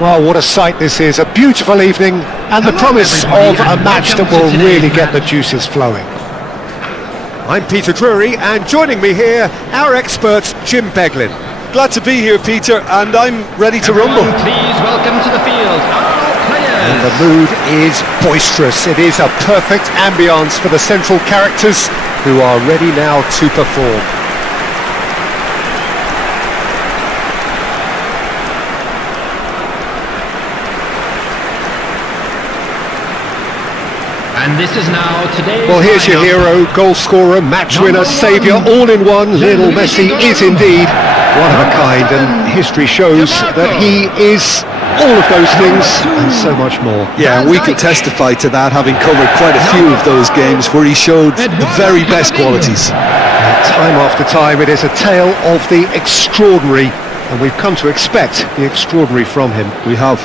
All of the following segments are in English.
Well, what a sight this is, a beautiful evening and the promise of a match that will really get the juices flowing. I'm Peter Drury, and joining me here, our expert Jim Beglin. Glad to be here, Peter, and I'm ready to rumble. Please welcome to the field our players. And the mood is boisterous. It is a perfect ambience for the central characters who are ready now to perform. And this is now today's Well, here's your lineup. hero, goal scorer, match winner, saviour, all in one. Lionel Messi is indeed one of a kind, and history shows that he is all of those things and so much more. Yeah, we can testify to that, having covered quite a few of those games where he showed the very best qualities. Time after time, it is a tale of the extraordinary, and we've come to expect the extraordinary from him. We have.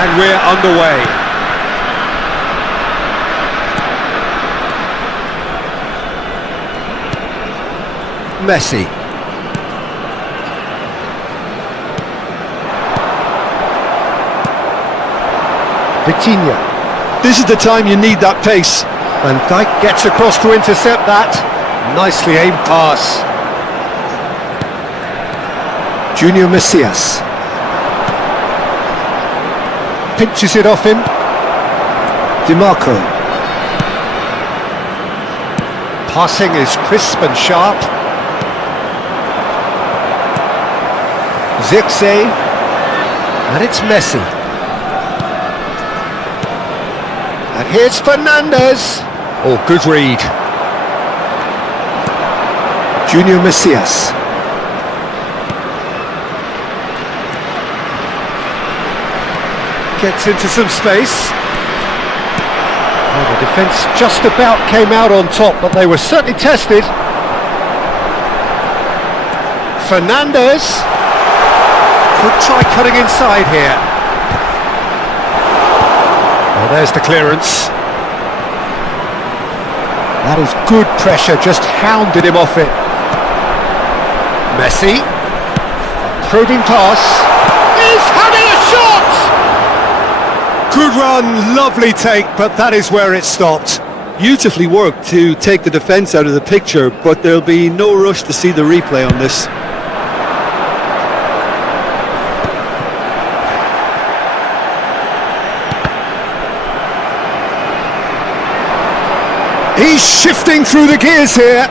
And we're underway. Messi. Vitinha. This is the time you need that pace. Van Dijk gets across to intercept that. Nicely aimed pass. Junior Messias. Pinches it off him. DiMarco. Passing is crisp and sharp. Zirkzee. And it's Messi. And here's Fernandes. Oh, good read. Junior Messias. Gets into some space. Oh, the defence just about came out on top, but they were certainly tested. Fernandes could try cutting inside here. Oh, there's the clearance. That is good pressure, just hounded him off it. Messi. Probing pass. He's having a shot! Good run, lovely take, but that is where it stopped. Beautifully worked to take the defence out of the picture, but there'll be no rush to see the replay on this. He's shifting through the gears here.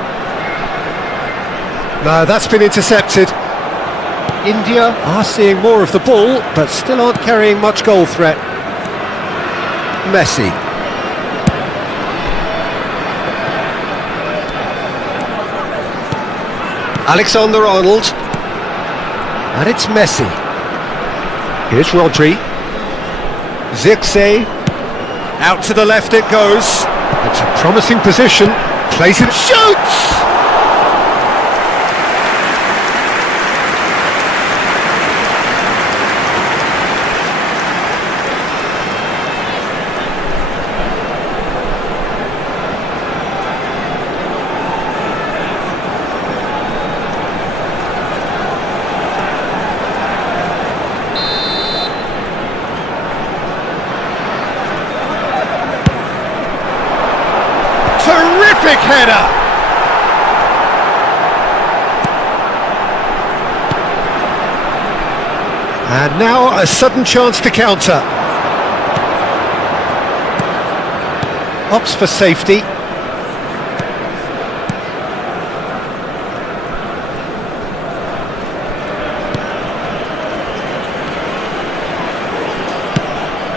No, that's been intercepted. India are seeing more of the ball, but still aren't carrying much goal threat. Messi. Alexander-Arnold. And it's Messi. Here's Rodri. Zirkzee. Out to the left it goes. It's a promising position. Plays it, shoots! Terrific header! And now a sudden chance to counter. Opts for safety.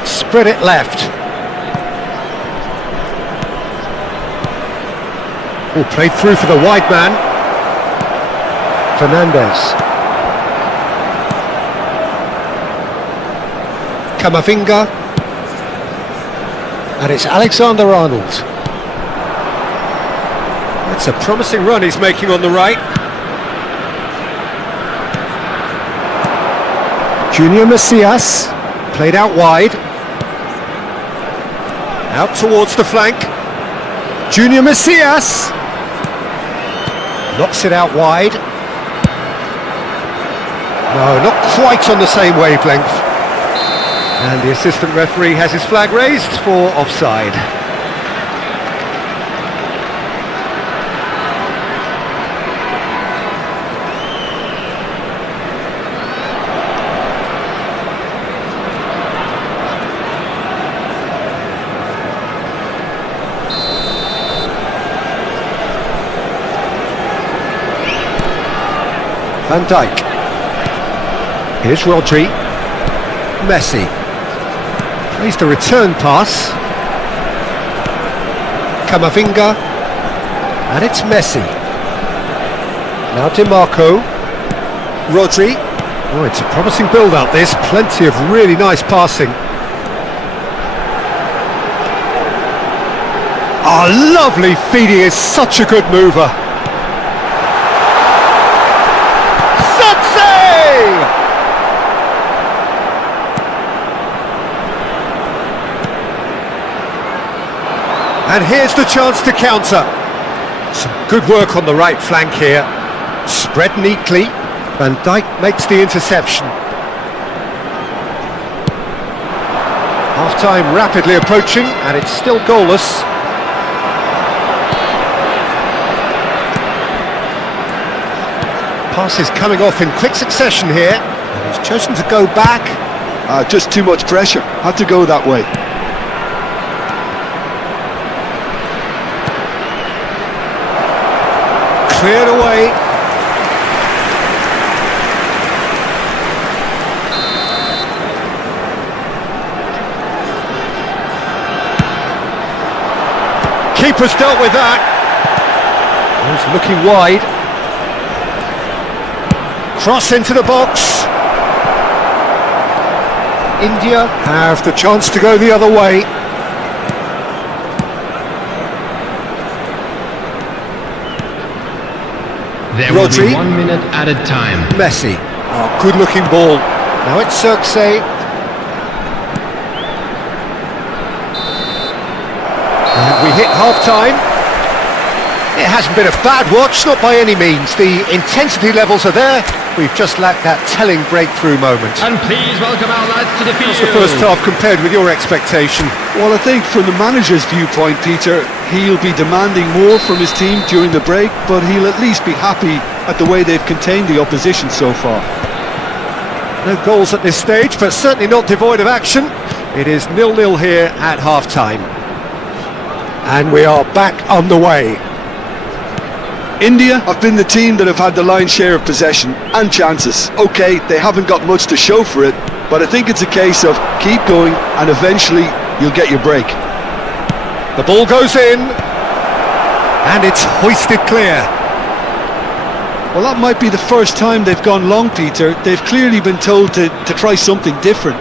Spread it left. Oh, played through for the wide man. Fernandes. Camavinga. And it's Alexander-Arnold. That's a promising run he's making on the right. Junior Messias. Played out wide. Out towards the flank. Junior Macias. Knocks it out wide. No, not quite on the same wavelength. And the assistant referee has his flag raised for offside. Van Dijk. Here's Rodri. Messi. Plays the return pass. Camavinga. And it's Messi. Now DiMarco. Rodri. Oh, it's a promising build-up this. Plenty of really nice passing. Oh, lovely feed. He is such a good mover. And here's the chance to counter. Some good work on the right flank here. Spread neatly. Van Dijk makes the interception. Half-time rapidly approaching, and it's still goalless. Passes coming off in quick succession here. And he's chosen to go back. Just too much pressure. Had to go that way. Cleared away. Keeper's dealt with that. He's looking wide. Cross into the box. India have the chance to go the other way. There will Rodri. be 1 minute added time. Messi. Oh, good looking ball. Now it's Circe. And we hit half-time. It hasn't been a bad watch, not by any means. The intensity levels are there. We've just lacked that telling breakthrough moment. And please welcome our lads to the field. How's the first half compared with your expectation? Well, I think from the manager's viewpoint, Peter, he'll be demanding more from his team during the break, but he'll at least be happy at the way they've contained the opposition so far. No goals at this stage, but certainly not devoid of action. It is 0-0 here at half-time. And we are back on the way. India have been the team that have had the lion's share of possession and chances. OK, they haven't got much to show for it, but I think it's a case of keep going and eventually you'll get your break. The ball goes in, and it's hoisted clear. Well, that might be the first time they've gone long, Peter. They've clearly been told to try something different.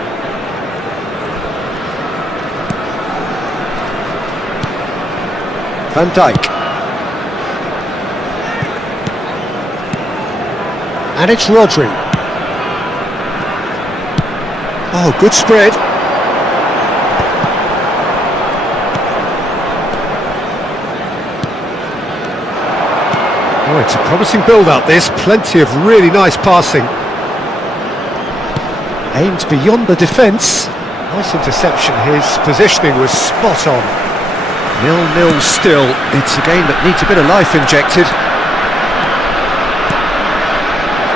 Van Dijk. And it's Rodri. Oh, good spread. Oh, it's a promising build-up this. Plenty of really nice passing. Aimed beyond the defence. Nice interception. His positioning was spot on. 0-0 still. It's a game that needs a bit of life injected.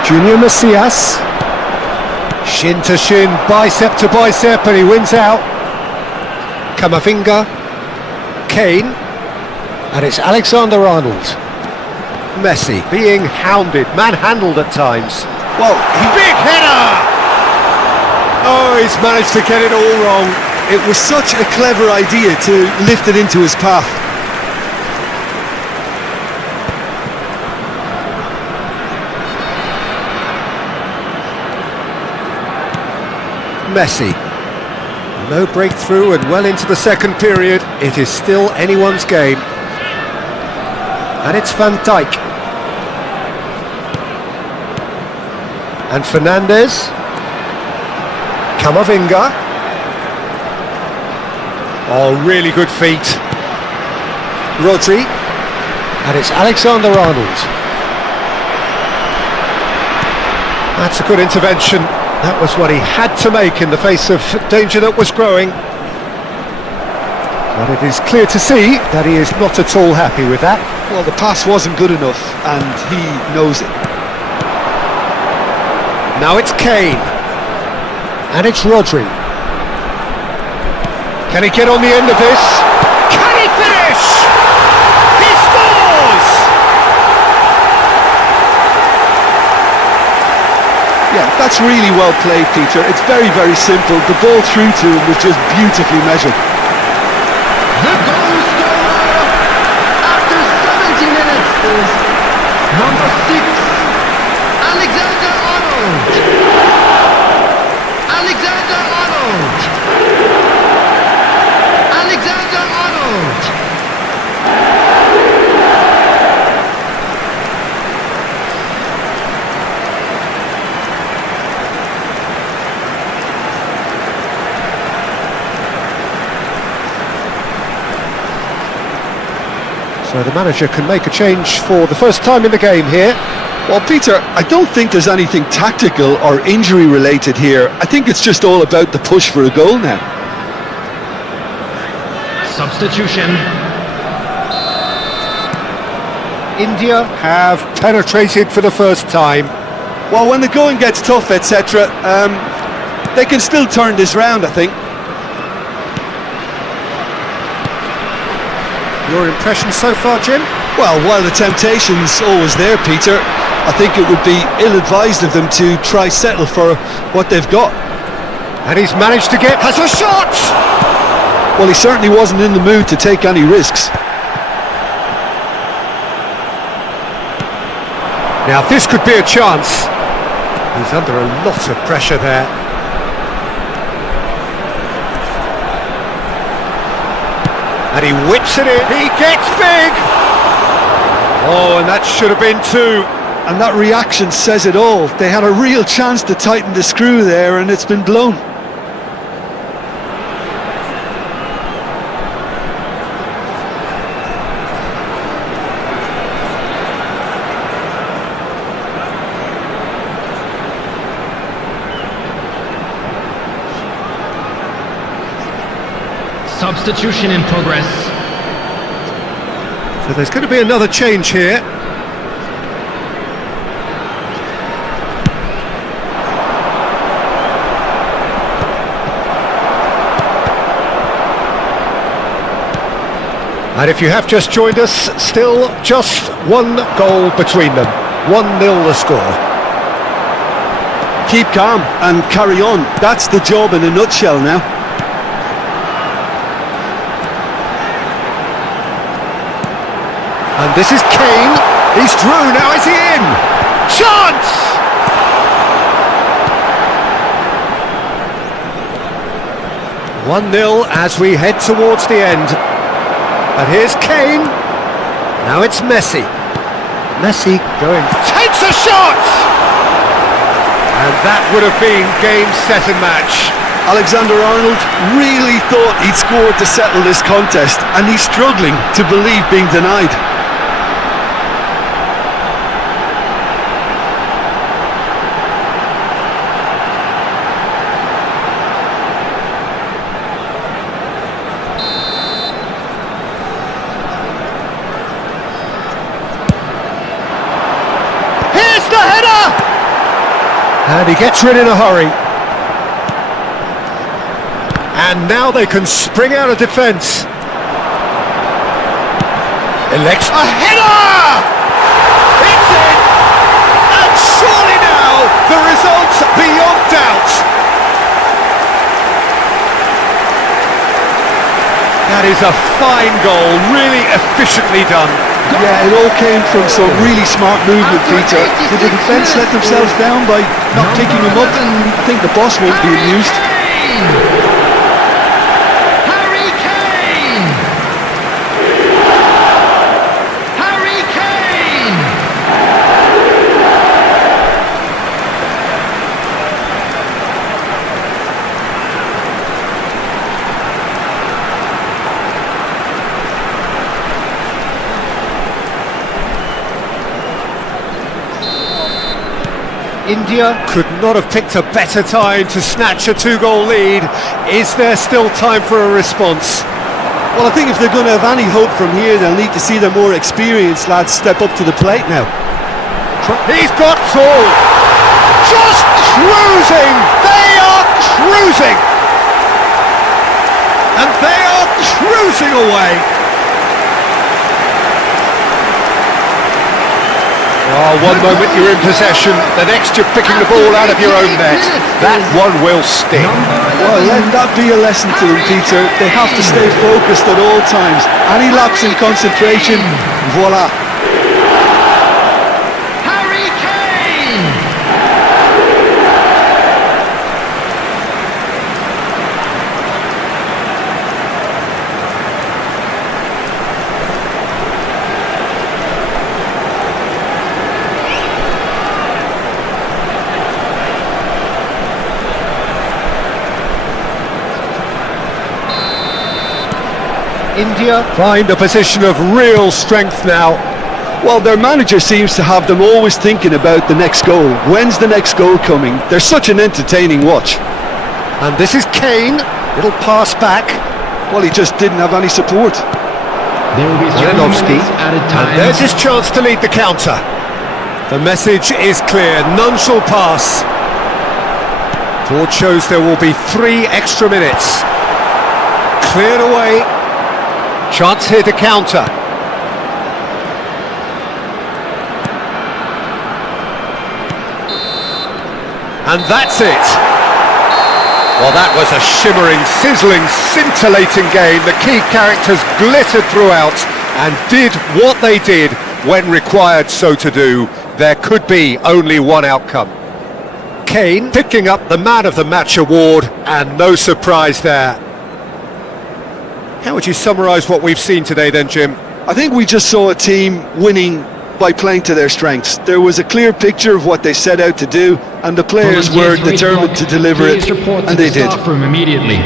Junior Macias. Shin to shin, bicep to bicep, and he wins out. Camavinga. Kane. And it's Alexander-Arnold. Messi being hounded, manhandled at times. Well, Big header! Oh, he's managed to get it all wrong. it was such a clever idea to lift it into his path. Messi. No breakthrough and well into the second period. It is still anyone's game. And it's Van Dijk. And Fernandes. Camavinga. Oh, really good feet. Rodri. And it's Alexander-Arnold. That's a good intervention. That was what he had to make in the face of danger that was growing. But it is clear to see that he is not at all happy with that. Well, the pass wasn't good enough, and he knows it. Now it's Kane. And it's Rodri. Can he get on the end of this? Can he finish? He scores! Yeah, that's really well played, Peter. It's very, very simple. The ball through to him was just beautifully measured. The goal scorer after 70 minutes is number 6, Alexander-Arnold. Alexander-Arnold. Alexander-Arnold. So the manager can make a change for the first time in the game here. Well, Peter, I don't think there's anything tactical or injury related here. I think it's just all about the push for a goal now. Substitution. India have penetrated for the first time. Well, when the going gets tough, etc., they can still turn this round, I think. Your impression so far, Jim? Well, while the temptation's always there, Peter, I think it would be ill-advised of them to try settle for what they've got. And he's managed to get... has a shot! Well, he certainly wasn't in the mood to take any risks. Now this could be a chance. He's under a lot of pressure there. And he whips it in. He gets big! Oh, and that should have been two. And that reaction says it all. They had a real chance to tighten the screw there, and it's been blown. Substitution in progress. So there's going to be another change here. And if you have just joined us, still just one goal between them. 1-0 the score. Keep calm and carry on. That's the job in a nutshell now. And this is Kane. He's through. Now is he in? Chance! (1-0) as we head towards the end. And here's Kane. Now it's Messi. Messi going, takes a shot! And that would have been game, set and match. Alexander-Arnold really thought he'd scored to settle this contest, and he's struggling to believe being denied. And he gets rid in a hurry. And now they can spring out of defence. Elects a header! It's in! And surely now the result's beyond doubt. That is a fine goal, really efficiently done. Yeah, it all came from some really smart movement, Peter. Did the defence let themselves down by not picking him up? I think the boss won't be amused. Harry Kane! Harry Kane! India could not have picked a better time to snatch a 2-goal lead. Is there still time for a response? Well, I think if they're going to have any hope from here, they'll need to see their more experienced lads step up to the plate now. He's got tall. Just cruising. They are cruising. And they are cruising away. Oh, one moment you're in possession, the next you're picking the ball out of your own net. That one will sting. Well, let that be a lesson to them, Peter. They have to stay focused at all times. Any lapse in concentration, voila. Harry Kane! India find a position of real strength now. Well, their manager seems to have them always thinking about the next goal. When's the next goal coming? They're such an entertaining watch. And this is Kane. Little pass back. Well, he just didn't have any support. There will be 3 Lewandowski. minutes added time. And there's his chance to lead the counter. The message is clear. None shall pass. Board shows there will be 3 extra minutes. Cleared away. Chance here to counter. And that's it. Well, that was a shimmering, sizzling, scintillating game. The key characters glittered throughout and did what they did when required so to do. There could be only one outcome. Kane picking up the Man of the Match award, and no surprise there. How would you summarise what we've seen today then, Jim? I think we just saw a team winning by playing to their strengths. There was a clear picture of what they set out to do, and the players were determined to deliver it, and they did. Staff room immediately.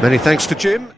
Many thanks to Jim.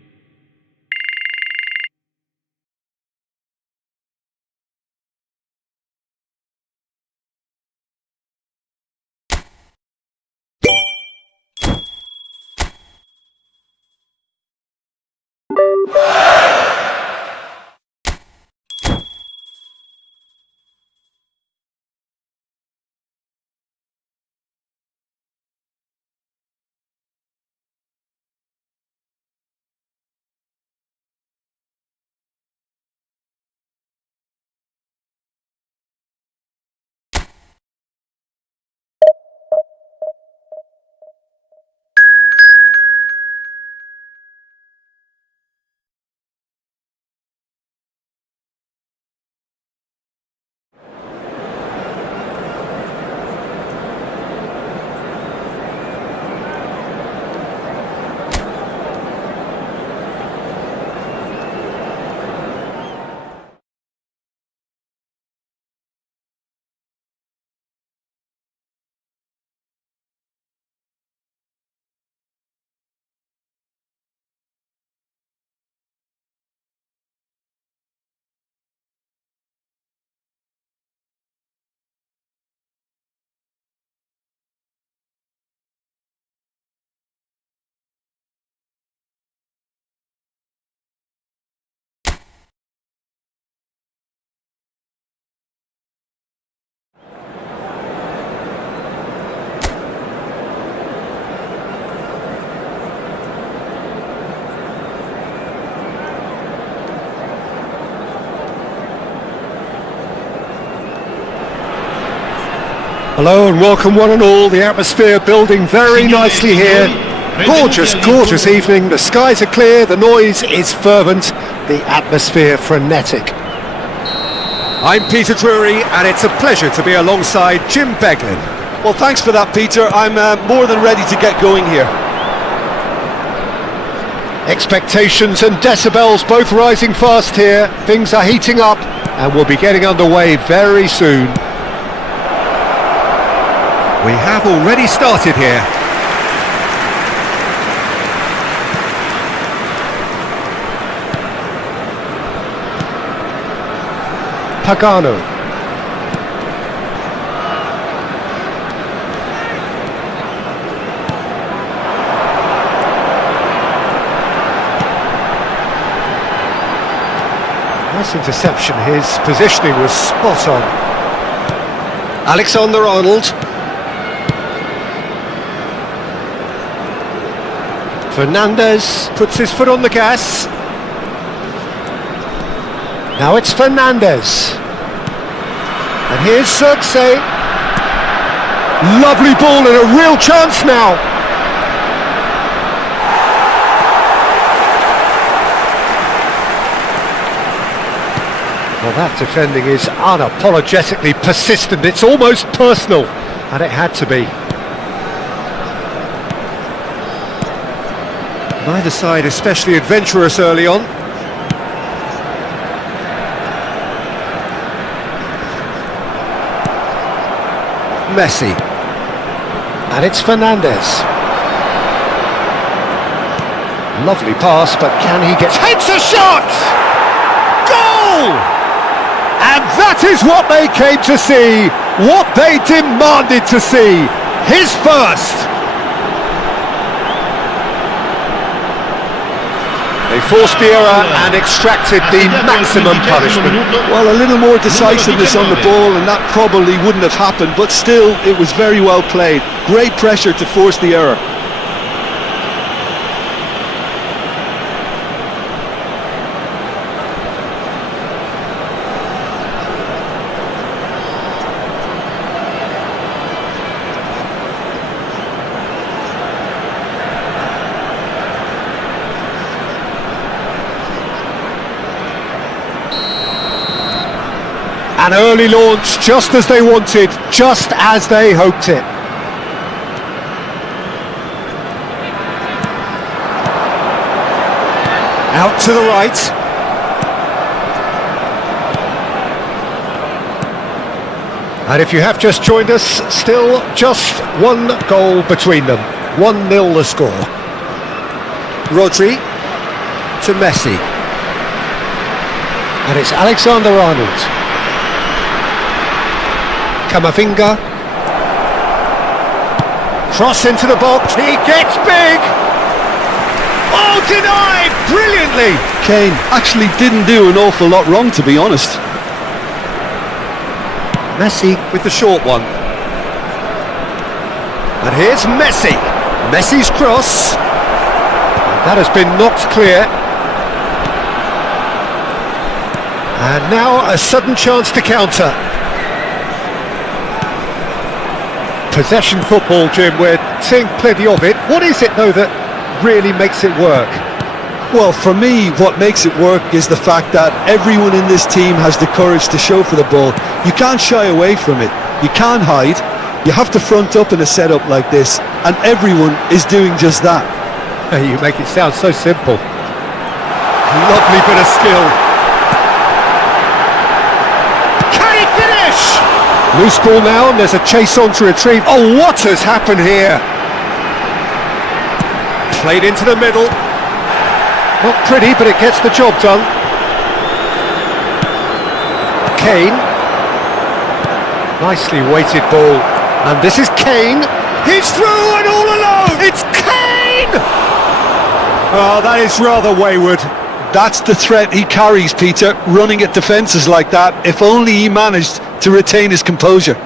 Hello and welcome one and all. The atmosphere building very nicely here. Gorgeous, gorgeous evening. The skies are clear, the noise is fervent, the atmosphere frenetic. I'm Peter Drury and it's a pleasure to be alongside Jim Beglin. Well, thanks for that, Peter. I'm more than ready to get going here. Expectations and decibels both rising fast here. Things are heating up and we'll be getting underway very soon. We have already started here. Pagano. Nice interception, his positioning was spot on. Alexander-Arnold. Fernandez puts his foot on the gas. Now it's Fernandez. And here's Xerxes. Lovely ball and a real chance now. Well, that defending is unapologetically persistent. It's almost personal, and it had to be. Neither side especially adventurous early on. Messi. And it's Fernandez. Lovely pass, but can he get... Hits a shot! Goal! And that is what they came to see, what they demanded to see. His first. They forced the error and extracted the maximum punishment. Well, a little more decisiveness on the ball and that probably wouldn't have happened, but still, it was very well played. Great pressure to force the error. An early launch, just as they wanted, just as they hoped it. Out to the right. And if you have just joined us, still just one goal between them. 1-0 the score. Rodri to Messi. And it's Alexander-Arnold. Camavinga. Cross into the box. He gets big. Oh, denied brilliantly. Kane actually didn't do an awful lot wrong, to be honest. Messi with the short one. And here's Messi. Messi's cross. That has been knocked clear. And now a sudden chance to counter. Possession football, Jim, we're seeing plenty of it. What is it, though, that really makes it work? Well, for me, what makes it work is the fact that everyone in this team has the courage to show for the ball. You can't shy away from it. You can't hide. You have to front up in a setup like this, and everyone is doing just that. You make it sound so simple. Lovely bit of skill. Can he finish? Loose ball now, and there's a chase on to retrieve. Oh, what has happened here? Played into the middle. Not pretty, but it gets the job done. Kane. Nicely weighted ball. And this is Kane. He's through and all alone. It's Kane! Oh, that is rather wayward. That's the threat he carries, Peter, running at defences like that. If only he managed to retain his composure.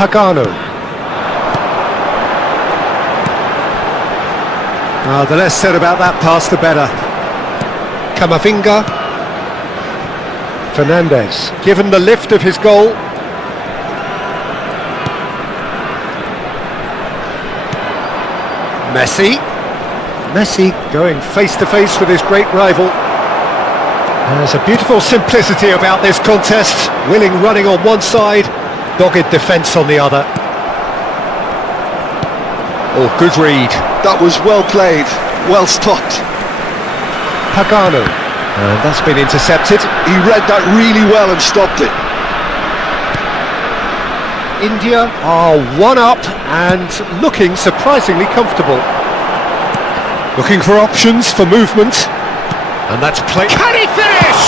Pagano. The less said about that pass, the better. Camavinga. Fernandez, given the lift of his goal. Messi. Messi going face to face with his great rival. There's a beautiful simplicity about this contest. Willing running on one side, dogged defence on the other. Oh, good read. That was well played, well stopped. Pagano. And that's been intercepted. He read that really well and stopped it. India are 1-up and looking surprisingly comfortable. Looking for options for movement. And that's play. Can he finish?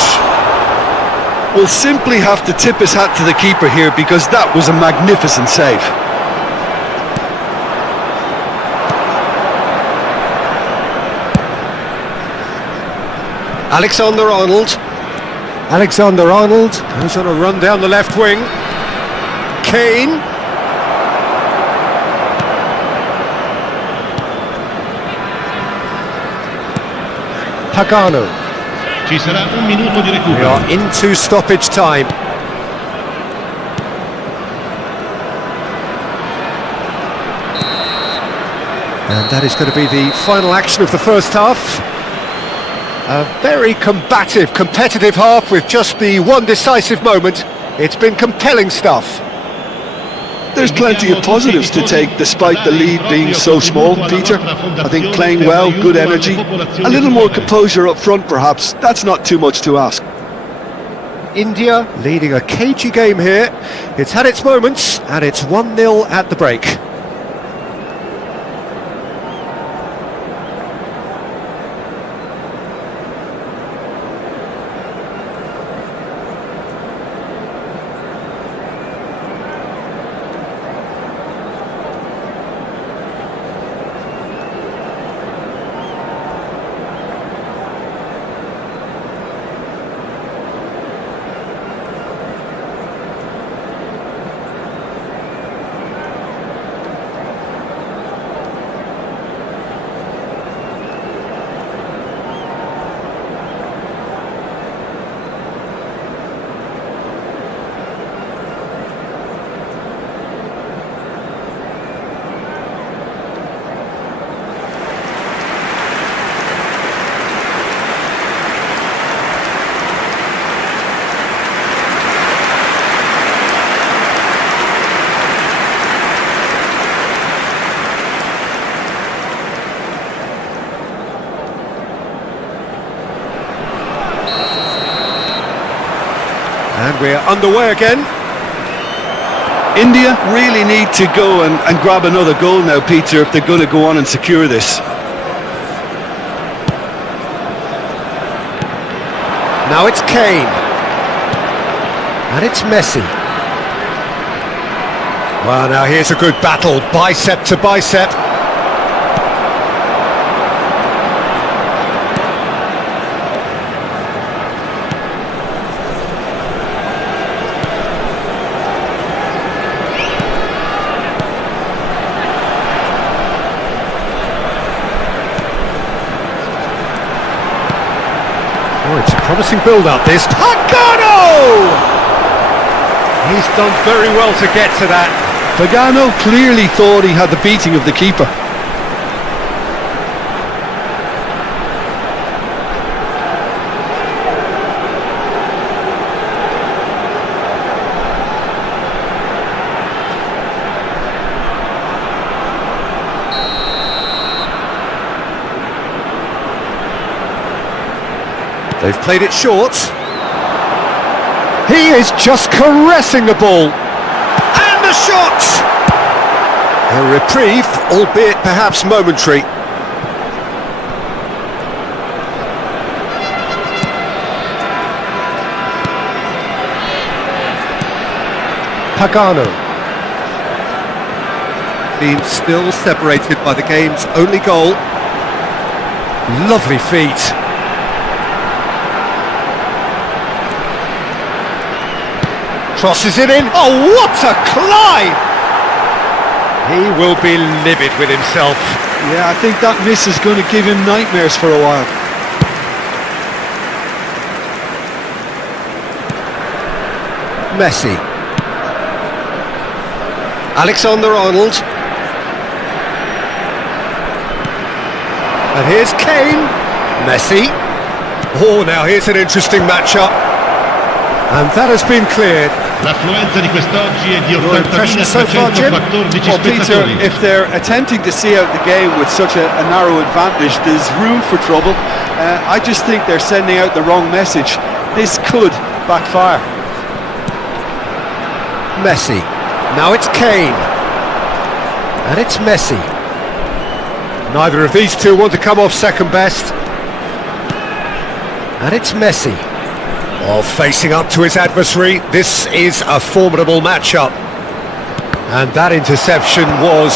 We'll simply have to tip his hat to the keeper here because that was a magnificent save. Alexander-Arnold. Alexander-Arnold goes on a run down the left wing. Kane. Pagano. Ci sarà un minuto di We recupero. are into stoppage time. And that is going to be the final action of the first half. A very combative, competitive half with just the one decisive moment. It's been compelling stuff. There's plenty of positives to take despite the lead being so small, Peter. I think playing well, good energy, a little more composure up front perhaps, that's not too much to ask. India leading a cagey game here. It's had its moments and it's 1-0 at the break. And we're underway again. India really need to go and grab another goal now, Peter, if they're going to go on and secure this. Now it's Kane. And it's Messi. Well, now here's a good battle, bicep to bicep. Oh, it's a promising build-up, this. Pagano! He's done very well to get to that. Pagano clearly thought he had the beating of the keeper. They've played it short. He is just caressing the ball. And the shot! A reprieve, albeit perhaps momentary. Pagano. Being still separated by the game's only goal. Lovely feet. Crosses it in. Oh, what a climb! He will be livid with himself. Yeah, I think that miss is going to give him nightmares for a while. Messi. Alexander-Arnold. And here's Kane. Messi. Oh, now here's an interesting matchup. And that has been cleared. L'affluenza di quest'oggi è di Your impression so far, Jim? 80.314 Well, Peter, spettatori. if they're attempting to see out the game with such a narrow advantage, there's room for trouble. I just think they're sending out the wrong message. This could backfire. Messi. Now it's Kane. And it's Messi. Neither of these two want to come off second best. And it's Messi. Well, facing up to his adversary, this is a formidable matchup. And that interception was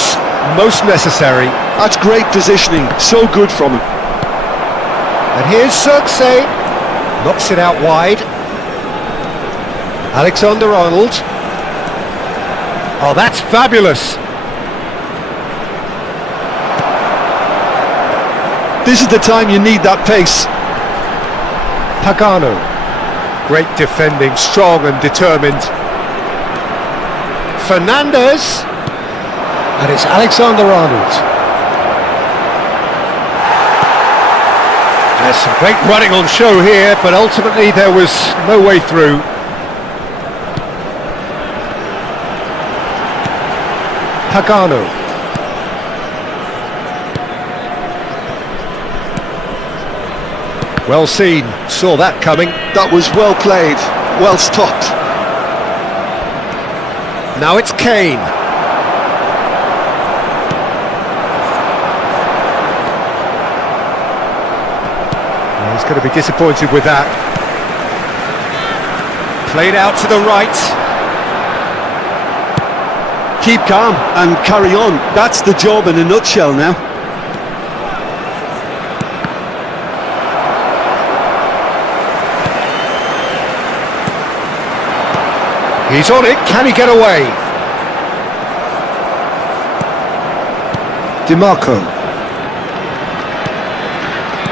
most necessary. That's great positioning, so good from him. And here's Circe. Knocks it out wide. Alexander-Arnold. Oh, that's fabulous. This is the time you need that pace. Pagano. Great defending, strong and determined. Fernandez. And it's Alexander-Arnold. There's some great running on show here, but ultimately there was no way through. Pagano. Well seen, saw that coming. That was well played, well stopped. Now it's Kane. He's going to be disappointed with that. Played out to the right. Keep calm and carry on. That's the job in a nutshell now. He's on it, can he get away? DiMarco.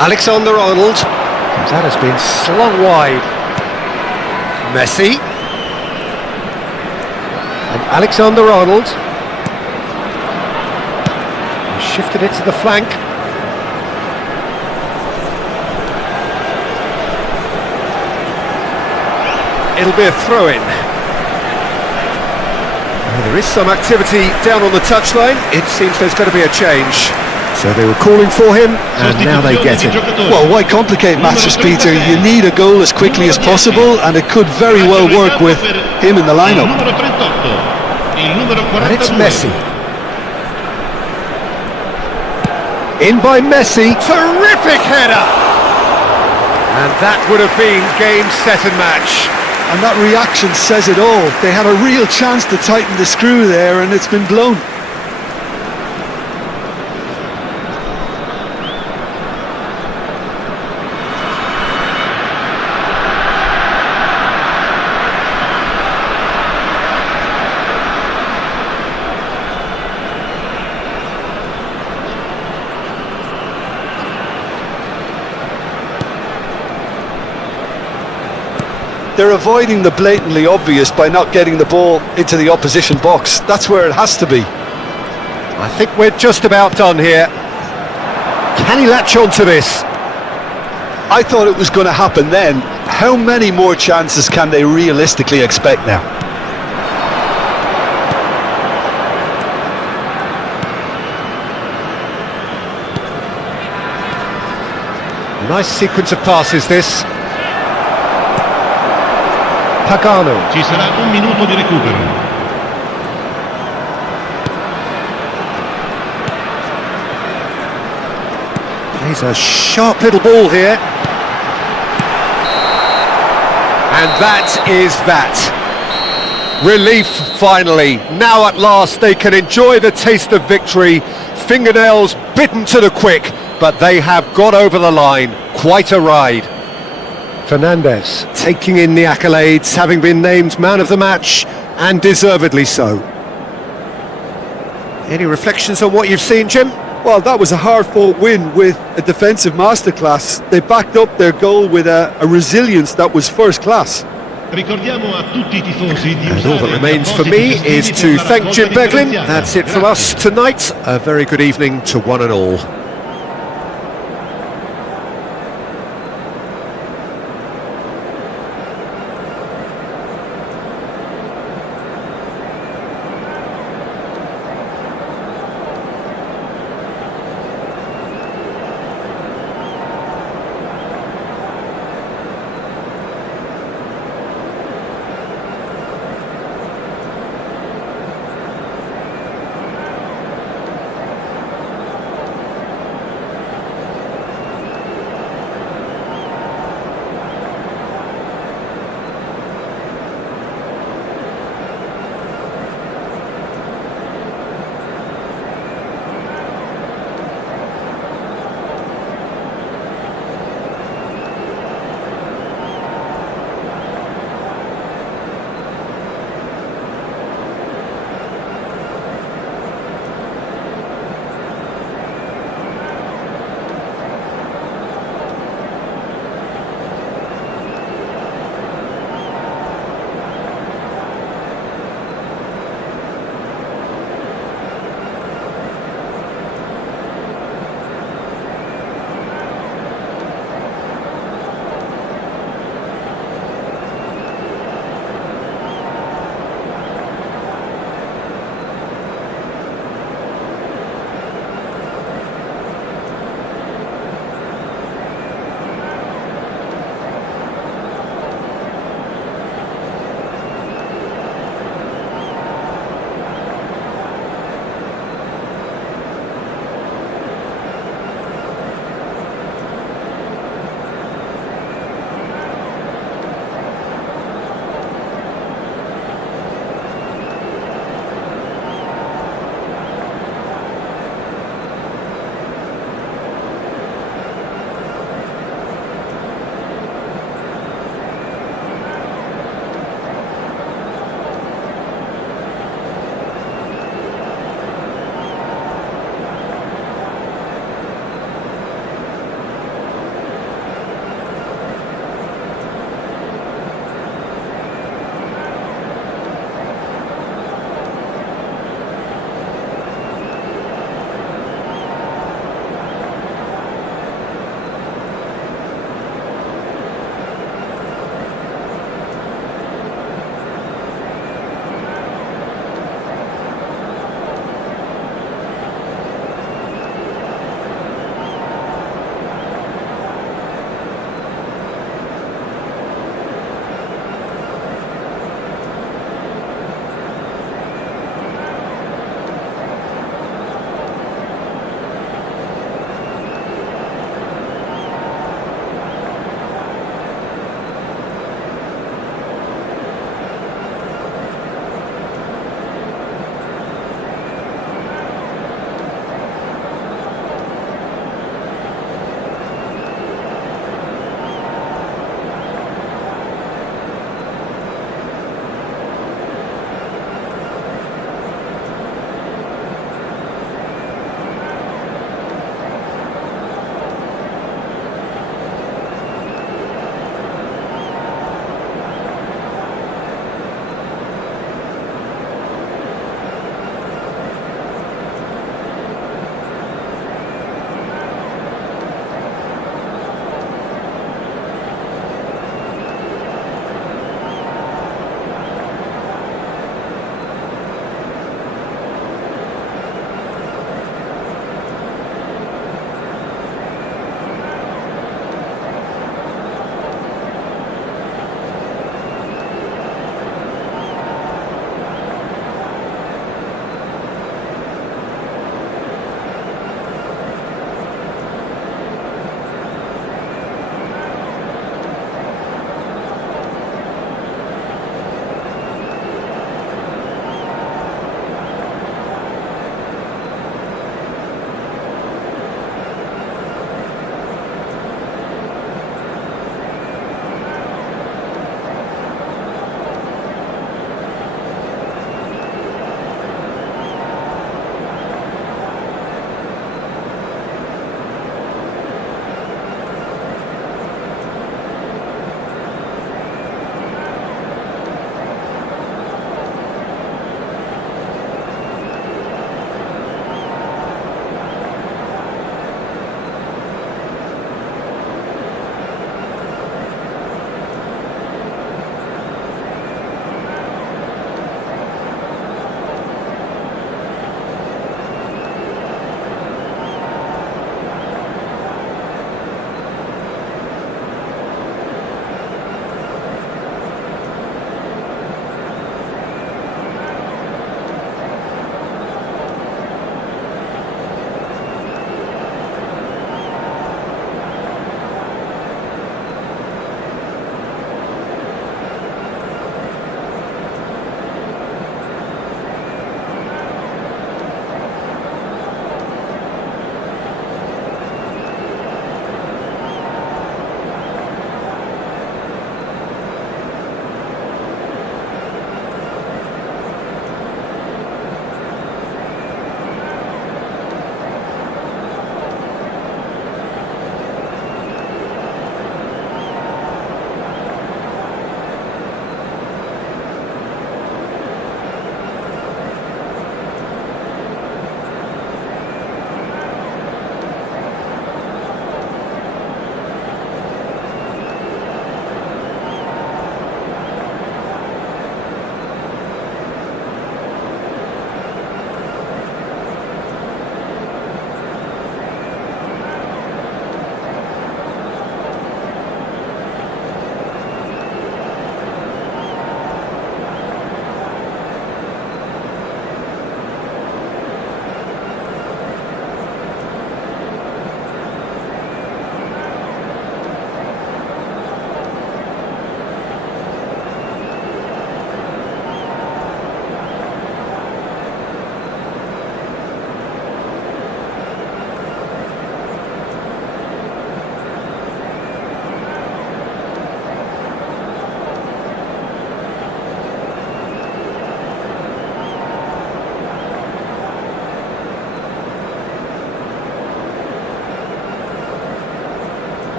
Alexander-Arnold. That has been slung wide. Messi. And Alexander-Arnold. He shifted it to the flank. It'll be a throw-in. There is some activity down on the touchline. It seems there's going to be a change. So they were calling for him, and now they get it. Well, why complicate matters, Peter? You need a goal as quickly as possible, and it could very well work with him in the lineup. And it's Messi. In by Messi. Terrific header! And that would have been game, set and match. And that reaction says it all. They had a real chance to tighten the screw there, and it's been blown. They're avoiding the blatantly obvious by not getting the ball into the opposition box. That's where it has to be. I think we're just about done here. Can he latch on to this? I thought it was going to happen then. How many more chances can they realistically expect now? Nice sequence of passes this. Pagano. Ci sarà un minuto di recupero. He's a sharp little ball here. And that is that. Relief finally. Now at last they can enjoy the taste of victory. Fingernails bitten to the quick, but they have got over the line. Quite a ride. Fernandez taking in the accolades, having been named man of the match, and deservedly so. Any reflections on what you've seen, Jim? Well, that was a hard-fought win with a defensive masterclass. They backed up their goal with a resilience that was first class. Ricordiamo a tutti I tifosi di And all that remains for me is to thank Jim Beglin. That's it from us tonight. A very good evening to one and all.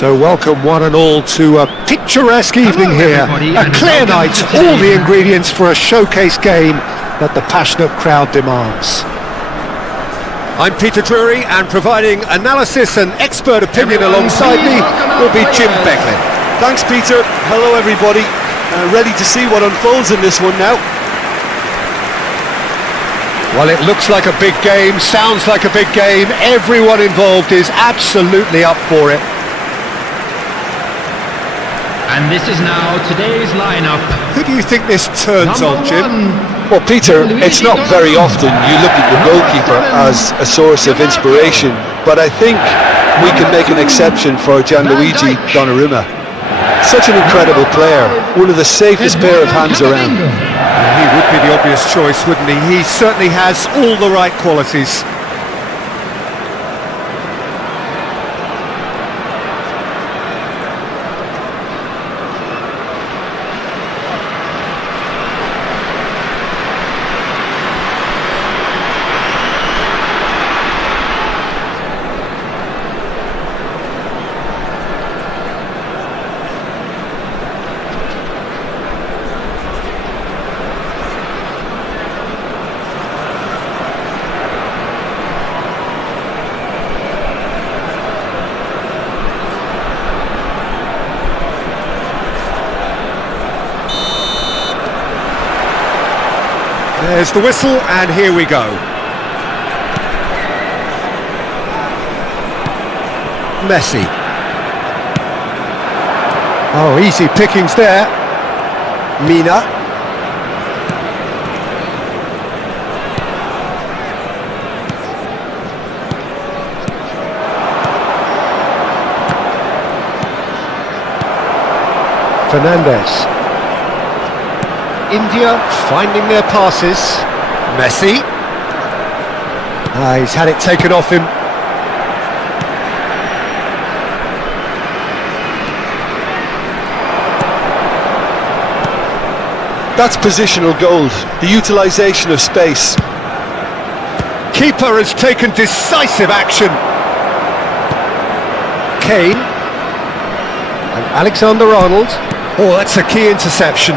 So welcome one and all to a picturesque evening here, a clear night, all the ingredients for a showcase game that the passionate crowd demands. I'm Peter Drury, and providing analysis and expert opinion alongside me will be Jim Becklin. Thanks, Peter. Hello, everybody. Ready to see what unfolds in this one now. Well, it looks like a big game, sounds like a big game. Everyone involved is absolutely up for it. And this is now today's lineup. Who do you think this turns on, Jim? Well, Peter, it's not very often you look at the goalkeeper as a source of inspiration, but I think we can make an exception for Gianluigi Donnarumma. Such an incredible player, one of the safest pair of hands around. He would be the obvious choice, wouldn't he? He certainly has all the right qualities. There's the whistle, and here we go. Messi. Oh, easy pickings there. Mina. Fernandez. India finding their passes. Messi. He's had it taken off him. That's positional gold, the utilisation of space. Keeper has taken decisive action. Kane. And Alexander-Arnold. Oh, that's a key interception.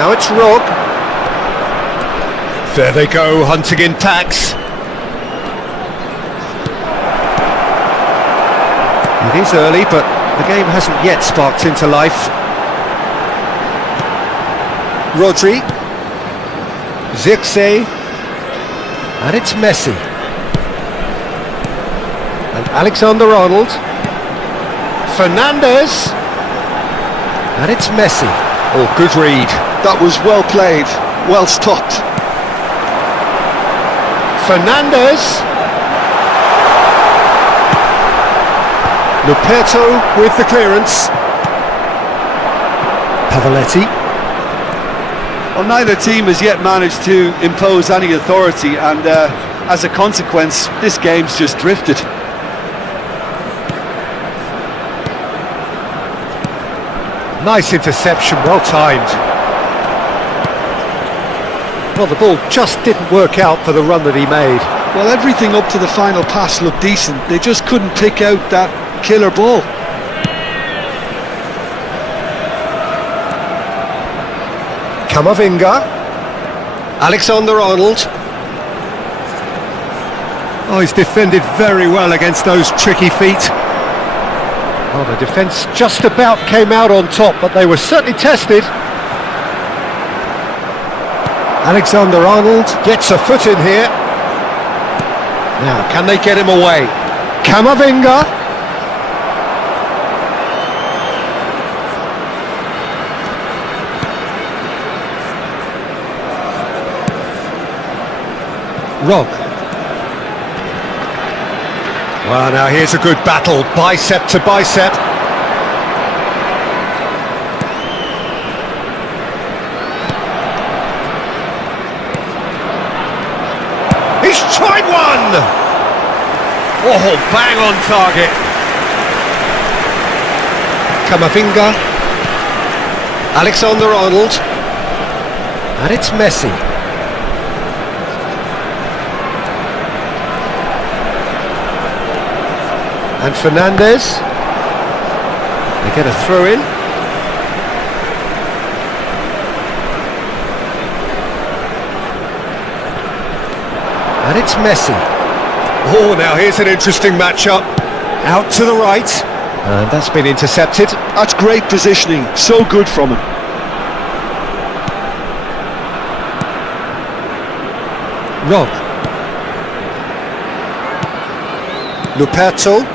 Now it's Rog. There they go, hunting in packs. It is early, but the game hasn't yet sparked into life. Rodri. Zirkzee. And it's Messi. And Alexander-Arnold. Fernandez. And it's Messi. Oh, good read. That was well played, well stopped. Fernandez. Luperto with the clearance. Pavoletti. Well, neither team has yet managed to impose any authority, and as a consequence, this game's just drifted. Nice interception, well timed. Well, the ball just didn't work out for the run that he made. Well, everything up to the final pass looked decent. They just couldn't pick out that killer ball. Camavinga. Alexander-Arnold. Oh, he's defended very well against those tricky feet. Oh, the defence just about came out on top, but they were certainly tested. Alexander-Arnold gets a foot in here. Now, can they get him away? Camavinga. Rog. Well, now here's a good battle, bicep to bicep. He's tried one! Oh, bang on target. Camavinga. Alexander-Arnold. And it's Messi. And Fernandez. They get a throw in. And it's Messi. Oh, now here's an interesting matchup. Out to the right. And that's been intercepted. That's great positioning, so good from him. Rob. Luperto.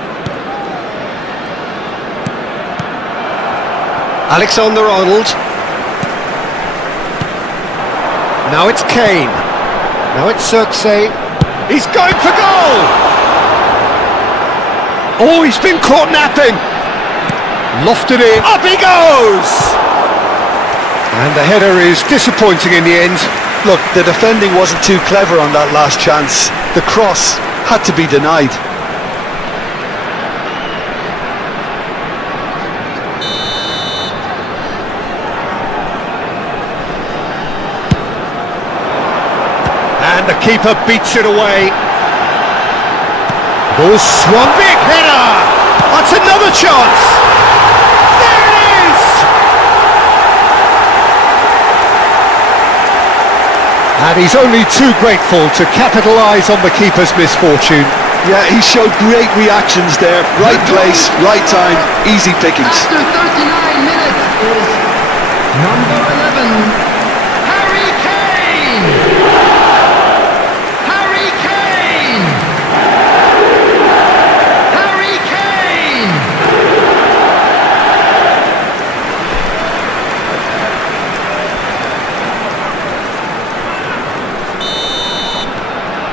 Alexander-Arnold. Now it's Kane. Now it's Xerxes. He's going for goal! Oh, he's been caught napping! Lofted in. Up he goes! And the header is disappointing in the end. Look, the defending wasn't too clever on that last chance. The cross had to be denied. And the keeper beats it away. Ball swung, big header! That's another chance! There it is! And he's only too grateful to capitalise on the keeper's misfortune. Yeah, he showed great reactions there. Right place, right time, easy pickings. After 39 minutes is number 11, Harry Kane! Harry Kane! Harry Kane!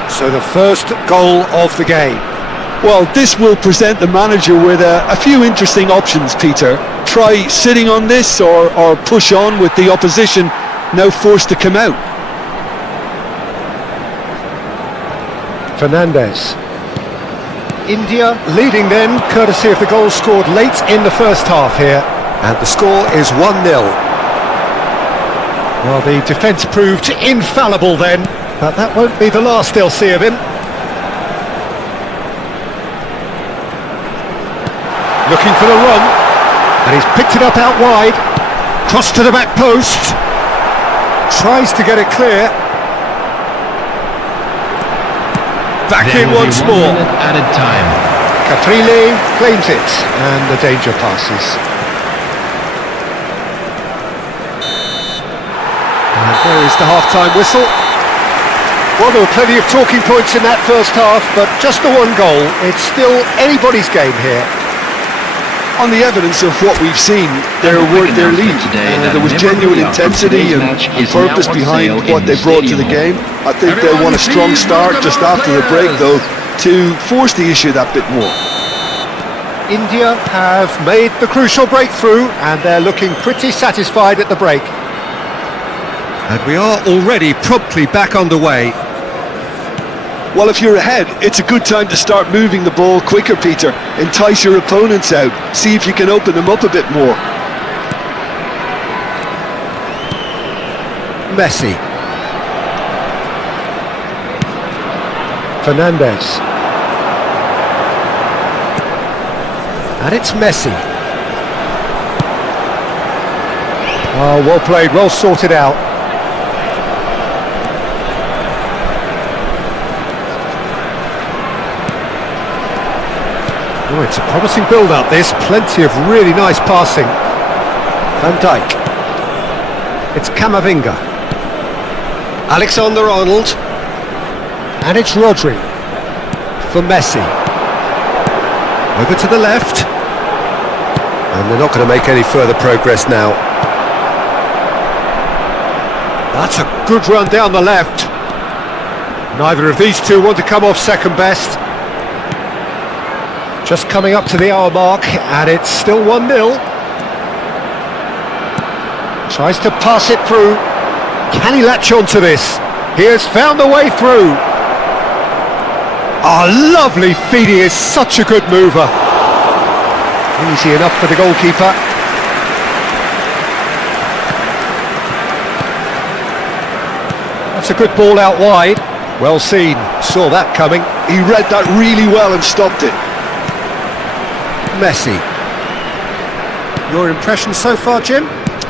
So the first goal of the game. Well, this will present the manager with a few interesting options, Peter. Try sitting on this or push on with the opposition now forced to come out. Fernandez. India leading then, courtesy of the goal scored late in the first half here. And the score is 1-0. Well, the defence proved infallible then, but that won't be the last they'll see of him. Looking for the run, and he's picked it up out wide. Cross to the back post. Tries to get it clear. Back There in will be once 1 more. minute added time. Caprile claims it, and the danger passes. And there is the half-time whistle. Well, there were plenty of talking points in that first half, but just the one goal. It's still anybody's game here. On the evidence of what we've seen, they're worth their lead. There was genuine intensity and purpose behind what they brought to the game. I think they want a strong start just after the break, though, to force the issue that bit more. India have made the crucial breakthrough, and they're looking pretty satisfied at the break. And we are already promptly back underway. Well, if you're ahead, it's a good time to start moving the ball quicker, Peter. Entice your opponents out. See if you can open them up a bit more. Messi. Fernandez. And it's Messi. Oh, well played, well sorted out. Oh, it's a promising build-up, this. Plenty of really nice passing. Van Dijk. It's Camavinga. Alexander-Arnold. And it's Rodri. For Messi. Over to the left. And they're not going to make any further progress now. That's a good run down the left. Neither of these two want to come off second best. Just coming up to the hour mark, and it's still 1-0. Tries to pass it through. Can he latch on to this? He has found a way through. Oh, lovely feed. He is such a good mover. Easy enough for the goalkeeper. That's a good ball out wide. Well seen. Saw that coming. He read that really well and stopped it. Messi. Your impression so far, Jim?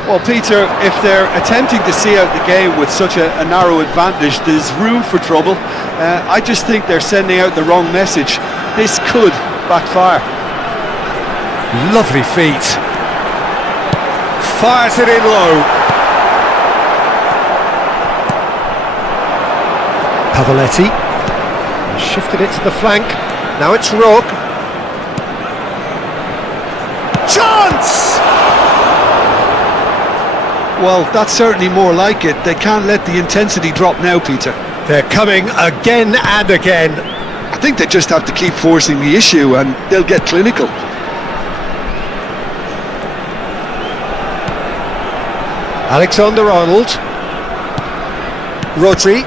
Well, Peter, if they're attempting to see out the game with such a narrow advantage, there's room for trouble. I just think they're sending out the wrong message. This could backfire. Lovely feet. Fires it in low. Pavoletti. Shifted it to the flank. Now it's Rog. Chance! Well, that's certainly more like it. They can't let the intensity drop now, Peter. They're coming again and again. I think they just have to keep forcing the issue and they'll get clinical. Alexander-Arnold. Rodri.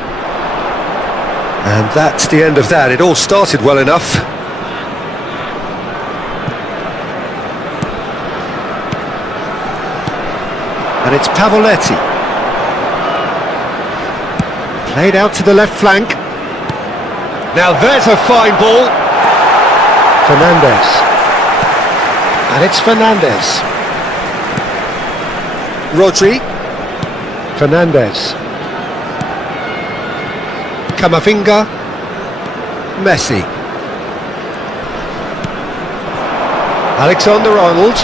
And that's the end of that. It all started well enough. And it's Pavoletti. Played out to the left flank. Now there's a fine ball. Fernandez. And it's Fernandez. Rodri. Fernandez. Camavinga. Messi. Alexander-Arnold.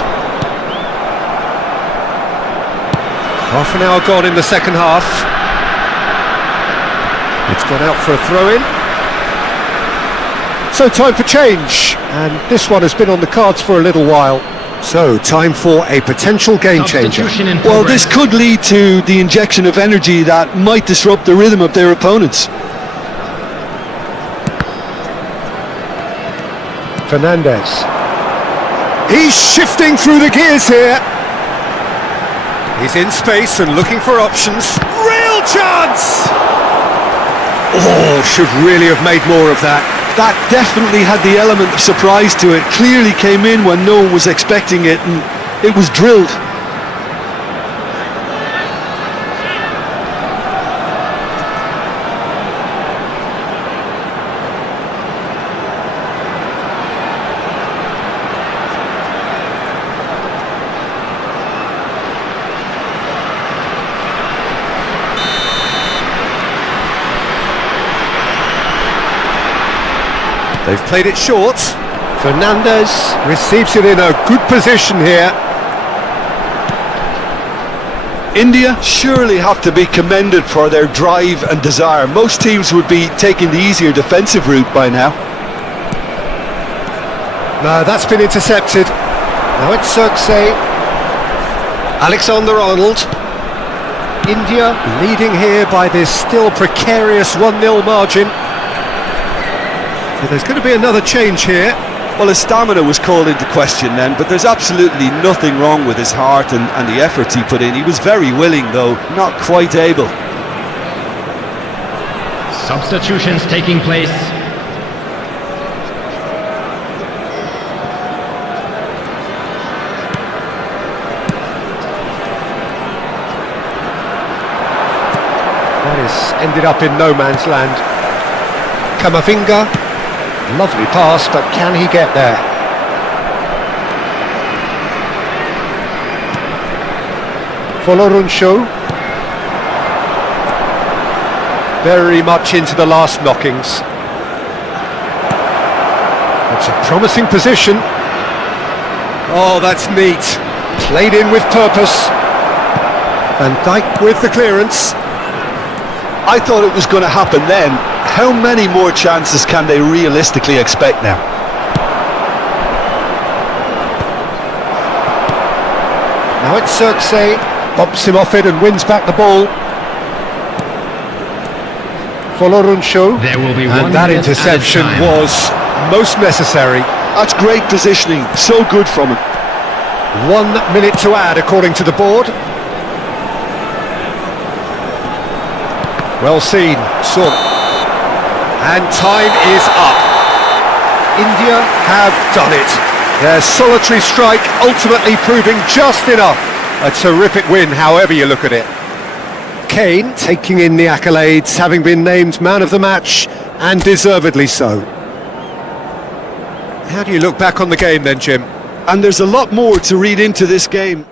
Half an hour gone in the second half. It's gone out for a throw-in. So time for change, and this one has been on the cards for a little while. So time for a potential game changer. Well, this could lead to the injection of energy that might disrupt the rhythm of their opponents. Fernandez. He's shifting through the gears here. He's in space and looking for options. Real chance! Oh, should really have made more of that. That definitely had the element of surprise to it. Clearly came in when no one was expecting it, and it was drilled. They've played it short. Fernandez receives it in a good position here. India surely have to be commended for their drive and desire. Most teams would be taking the easier defensive route by now. No, that's been intercepted. Now it's Xerxes. Alexander-Arnold. India leading here by this still precarious 1-0 margin. So there's going to be another change here. Well, his stamina was called into question then, but there's absolutely nothing wrong with his heart and the efforts he put in. He was very willing, though, not quite able. Substitutions taking place. That has ended up in no man's land. Camavinga. Lovely pass, but can he get there? Folorunsho. Very much into the last knockings. That's a promising position. Oh, that's neat. Played in with purpose. Van Dijk with the clearance. I thought it was going to happen then. How many more chances can they realistically expect now? Now it's Xerxes, bumps him off it and wins back the ball. Folorunsho, There will be and one that minute interception at a time. was most necessary. That's great positioning, so good from him. 1 minute to add according to the board. Well seen, Son. And time is up. India have done it. Their solitary strike ultimately proving just enough. A terrific win, however you look at it. Kane taking in the accolades, having been named man of the match, and deservedly so. How do you look back on the game then, Jim? And there's a lot more to read into this game.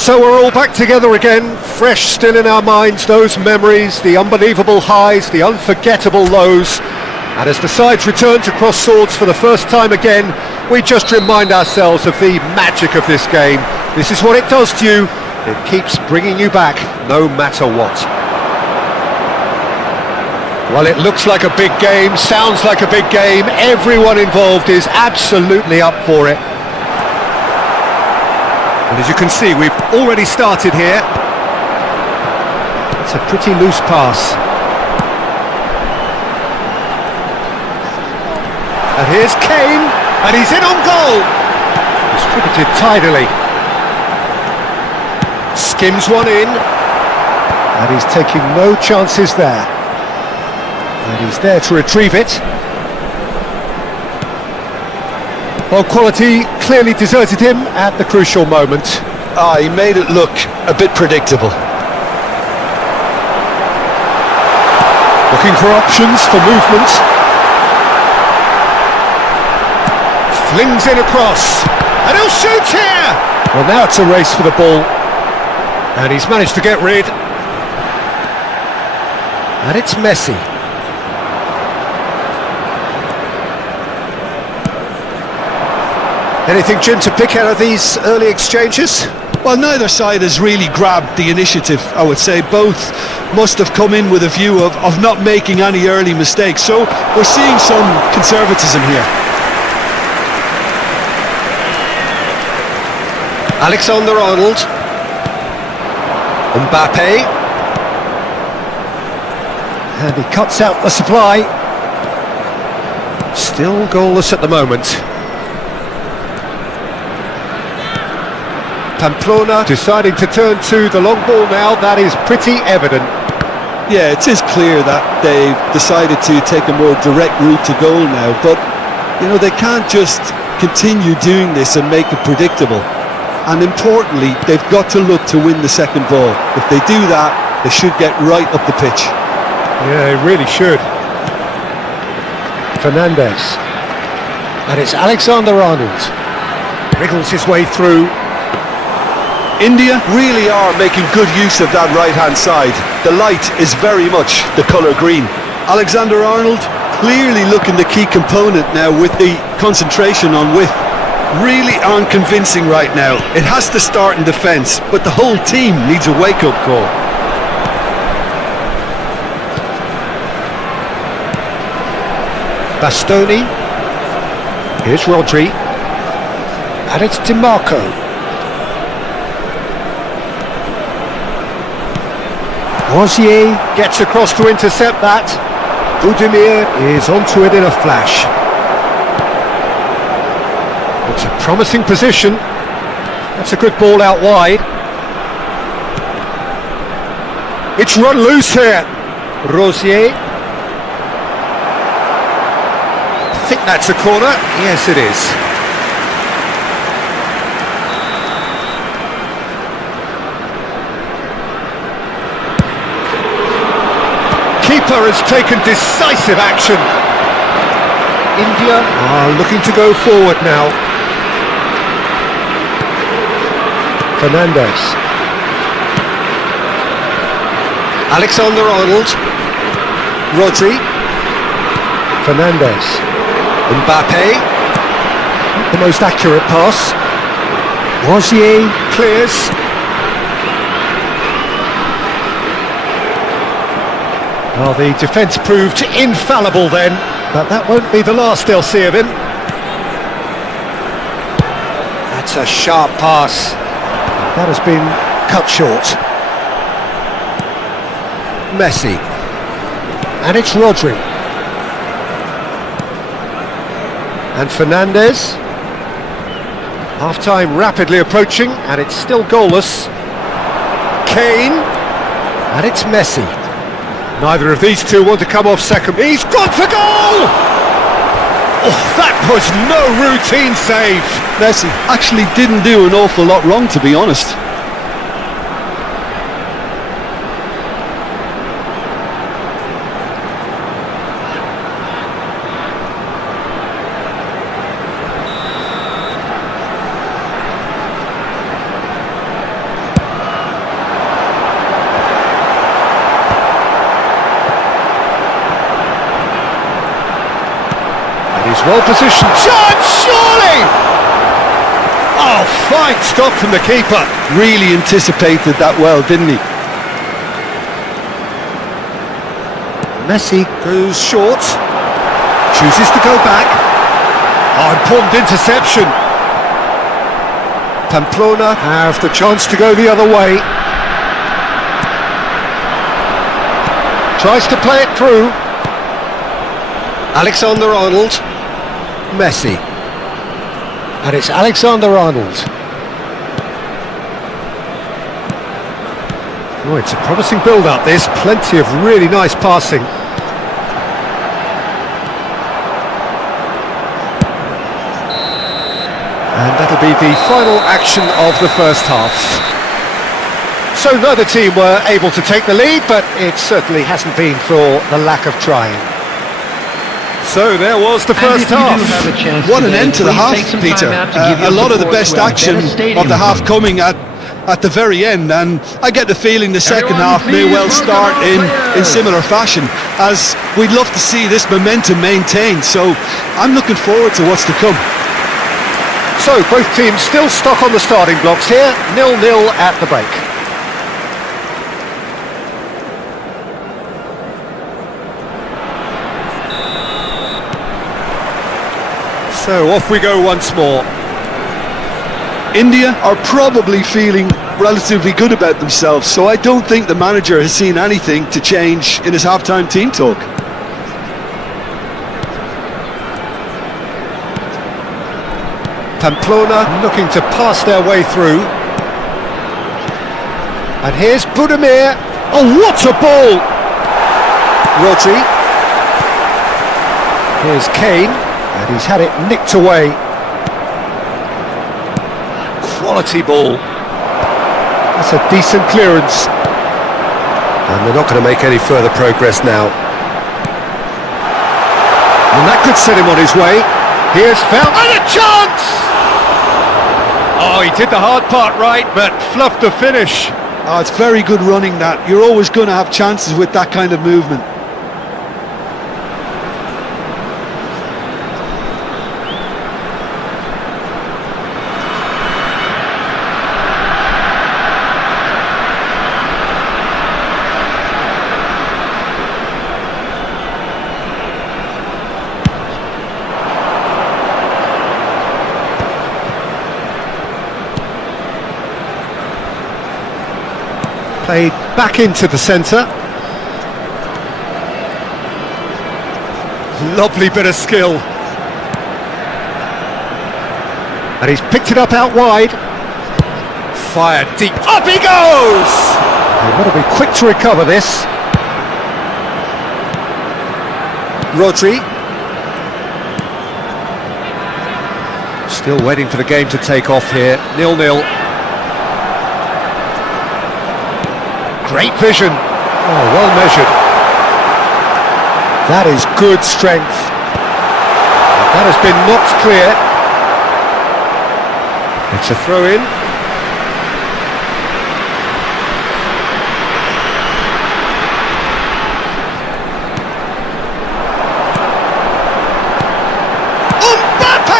So we're all back together again, fresh still in our minds, those memories, the unbelievable highs, the unforgettable lows. And as the sides return to cross swords for the first time again, we just remind ourselves of the magic of this game. This is what it does to you. It keeps bringing you back, no matter what. Well, it looks like a big game, sounds like a big game. Everyone involved is absolutely up for it. And as you can see, we've already started here. It's a pretty loose pass. And here's Kane, and he's in on goal. Distributed tidily. Skims one in, and he's taking no chances there. And he's there to retrieve it. Well, quality clearly deserted him at the crucial moment. He made it look a bit predictable. Looking for options for movement. Flings in across, and he'll shoot here! Well, now it's a race for the ball. And he's managed to get rid. And it's Messi. Anything, Jim, to pick out of these early exchanges? Well, neither side has really grabbed the initiative, I would say. Both must have come in with a view of not making any early mistakes. So we're seeing some conservatism here. Alexander-Arnold. Mbappe. And he cuts out the supply. Still goalless at the moment. Pamplona deciding to turn to the long ball now. That is pretty evident. Yeah, it is clear that they've decided to take a more direct route to goal now. But, you know, they can't just continue doing this and make it predictable. And importantly, they've got to look to win the second ball. If they do that, they should get right up the pitch. Yeah, they really should. Fernandes. And it's Alexander-Arnold. Wriggles his way through. India really are making good use of that right-hand side. The light is very much the colour green. Alexander-Arnold clearly looking the key component now with the concentration on width. Really aren't convincing right now. It has to start in defence, but the whole team needs a wake-up call. Bastoni. Here's Rodri. And it's DiMarco. Rosier gets across to intercept that. Budimir is onto it in a flash. It's a promising position. That's a good ball out wide. It's run loose here. Rosier. I think that's a corner. Yes, it is. Keeper has taken decisive action. India are looking to go forward now. Fernandes. Alexander-Arnold. Rodri. Fernandes. Mbappe. The most accurate pass. Rosier clears. Well, the defence proved infallible then, but that won't be the last they'll see of him. That's a sharp pass. That has been cut short. Messi. And it's Rodri. And Fernandes. Half-time rapidly approaching, and it's still goalless. Kane. And it's Messi. Neither of these two want to come off second. He's gone for goal! Oh, that was no routine save. Messi actually didn't do an awful lot wrong, to be honest. Well positioned, chance, surely! Oh, fine stop from the keeper. Really anticipated that well, didn't he? Messi goes short, chooses to go back. Oh, important interception. Pamplona have the chance to go the other way. Tries to play it through. Alexander-Arnold. Messi. And it's Alexander-Arnold. Oh, it's a promising build-up, this. Plenty of really nice passing. And that'll be the final action of the first half. So neither team were able to take the lead, but it certainly hasn't been for the lack of trying. So there was the first half. What an end to the half, Peter. A lot of the best action of the half coming at the very end, and I get the feeling the second half may well start in similar fashion, as we'd love to see this momentum maintained. So I'm looking forward to what's to come. So both teams still stuck on the starting blocks here, 0-0 at the break. So off we go once more. India are probably feeling relatively good about themselves, so I don't think the manager has seen anything to change in his half-time team talk. Pamplona looking to pass their way through. And here's Budimir. Oh, what a ball! Rodri. Here's Kane, and he's had it nicked away. Quality ball. That's a decent clearance. And they're not going to make any further progress now. And that could set him on his way. Here's found, and a chance! Oh, he did the hard part right, but fluffed the finish. Oh, it's very good running that. You're always going to have chances with that kind of movement. Played back into the centre. Lovely bit of skill. And he's picked it up out wide. Fired deep. Up he goes! They've got to be quick to recover this. Rodri. Still waiting for the game to take off here. 0-0. Great vision. Oh, well measured. That is good strength. That has been knocked clear. It's a throw-in. Mbappe!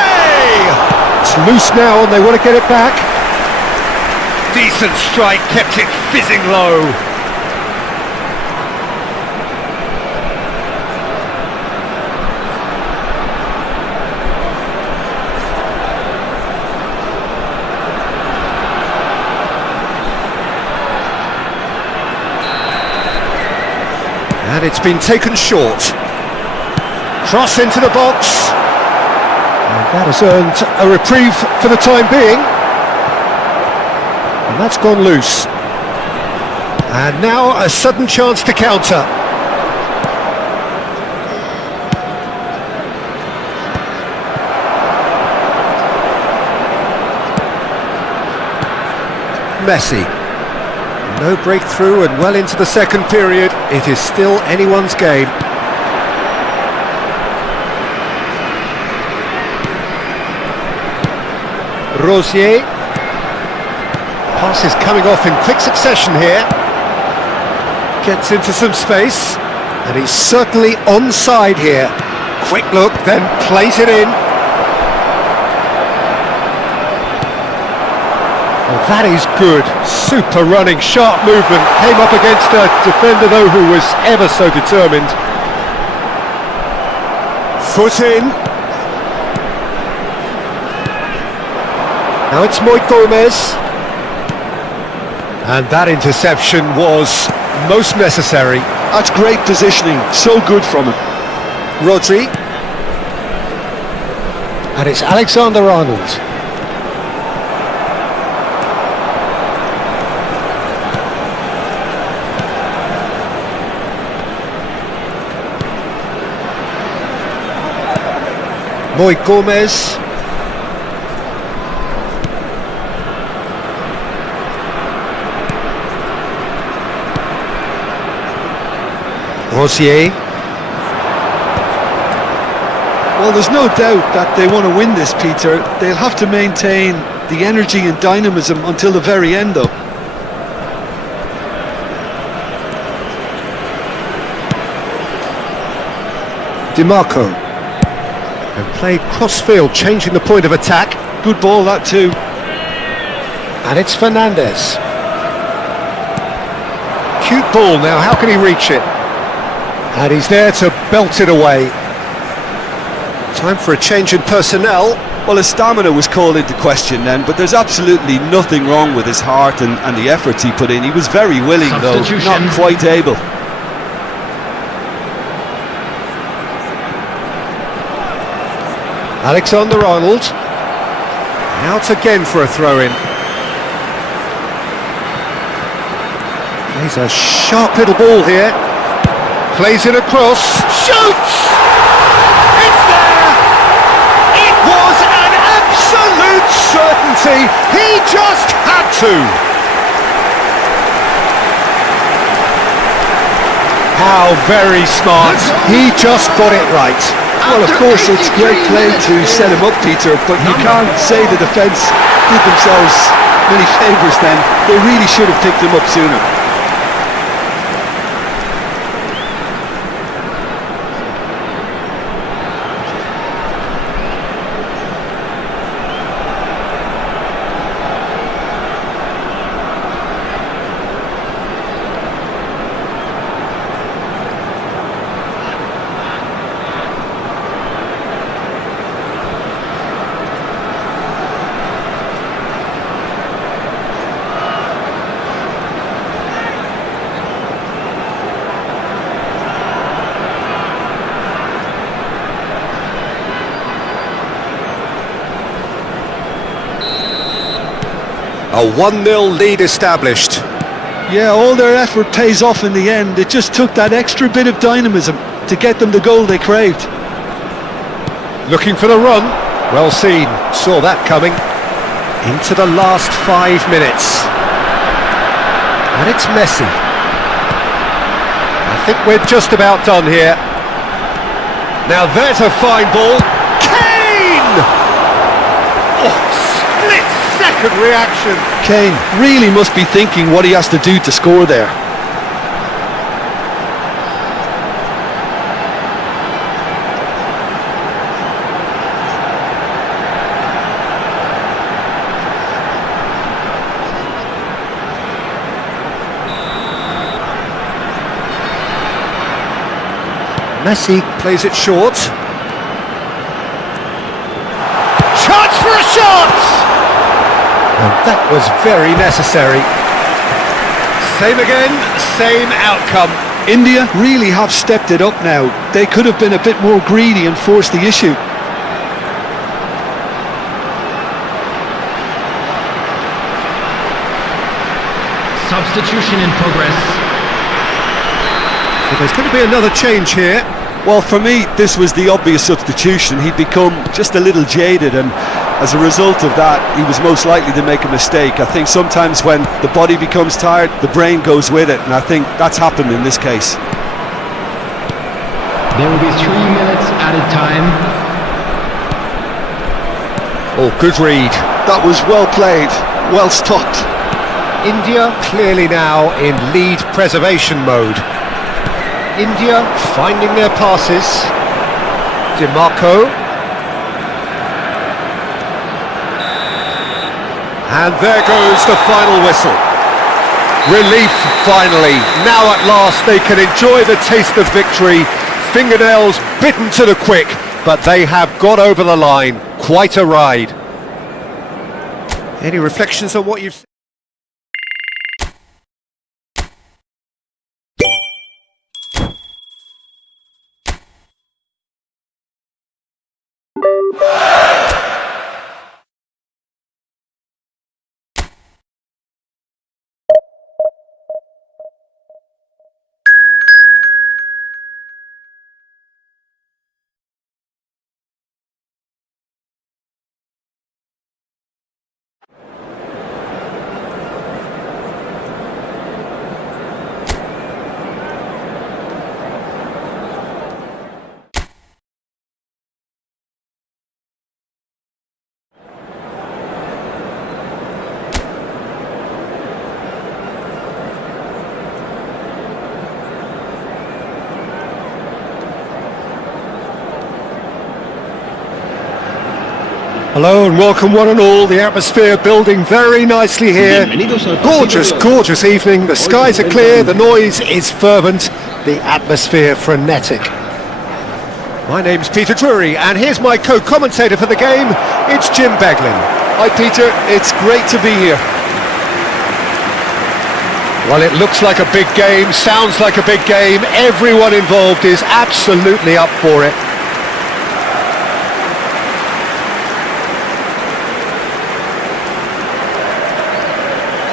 It's loose now and they want to get it back. Decent strike, kept it fizzing low. And it's been taken short. Cross into the box. And that has earned a reprieve for the time being. And that's gone loose. And now a sudden chance to counter. Messi. No breakthrough and well into the second period. It is still anyone's game. Rosier. Pass is coming off in quick succession here. Gets into some space, and he's certainly onside here. Quick look, then plays it in. Well, that is good. Super running, sharp movement. Came up against a defender, though, who was ever so determined. Foot in. Now it's Moy Gomez. And that interception was most necessary. That's great positioning, so good from him. Rodri. And it's Alexander-Arnold. Moy Gomez. Rosier. Well, there's no doubt that they want to win this, Peter. They'll have to maintain the energy and dynamism until the very end, though. DiMarco. And played cross-field, changing the point of attack. Good ball, that too. And it's Fernandez. Cute ball now, how can he reach it? And he's there to belt it away. Time for a change in personnel. Well, his stamina was called into question then, but there's absolutely nothing wrong with his heart and the efforts he put in. He was very willing, though, not quite able. Alexander-Arnold. Out again for a throw-in. Plays a sharp little ball here. Plays it across. Shoots! It's there! It was an absolute certainty. He just had to. How very smart. He just got it right. Well, of course, it's great play to set him up, Peter, but you can't say the defence did themselves many favours then. They really should have picked him up sooner. A 1-0 lead established. Yeah, all their effort pays off in the end. It just took that extra bit of dynamism to get them the goal they craved. Looking for the run. Well seen. Saw that coming. Into the last 5 minutes. And it's Messi. I think we're just about done here. Now there's a fine ball. Kane! Oh, split-second reaction. Kane really must be thinking what he has to do to score there. Messi plays it short. Chance for a shot! And that was very necessary. Same again, same outcome. India really have stepped it up now. They could have been a bit more greedy and forced the issue. Substitution in progress. So there's going to be another change here. Well, for me, this was the obvious substitution. He'd become just a little jaded, and as a result of that, he was most likely to make a mistake. I think sometimes when the body becomes tired, the brain goes with it, and I think that's happened in this case. There will be 3 minutes added time. Oh, good read. That was well played, well stopped. India clearly now in lead preservation mode. India finding their passes. DiMarco. And there goes the final whistle. Relief finally. Now at last they can enjoy the taste of victory. Fingernails bitten to the quick, but they have got over the line. Quite a ride. Any reflections on what you've seen? Hello and welcome one and all. The atmosphere building very nicely here. Gorgeous, gorgeous evening. The skies are clear, the noise is fervent, the atmosphere frenetic. My name's Peter Drury and here's my co-commentator for the game. It's Jim Beglin. Hi Peter, it's great to be here. Well, it looks like a big game, sounds like a big game. Everyone involved is absolutely up for it.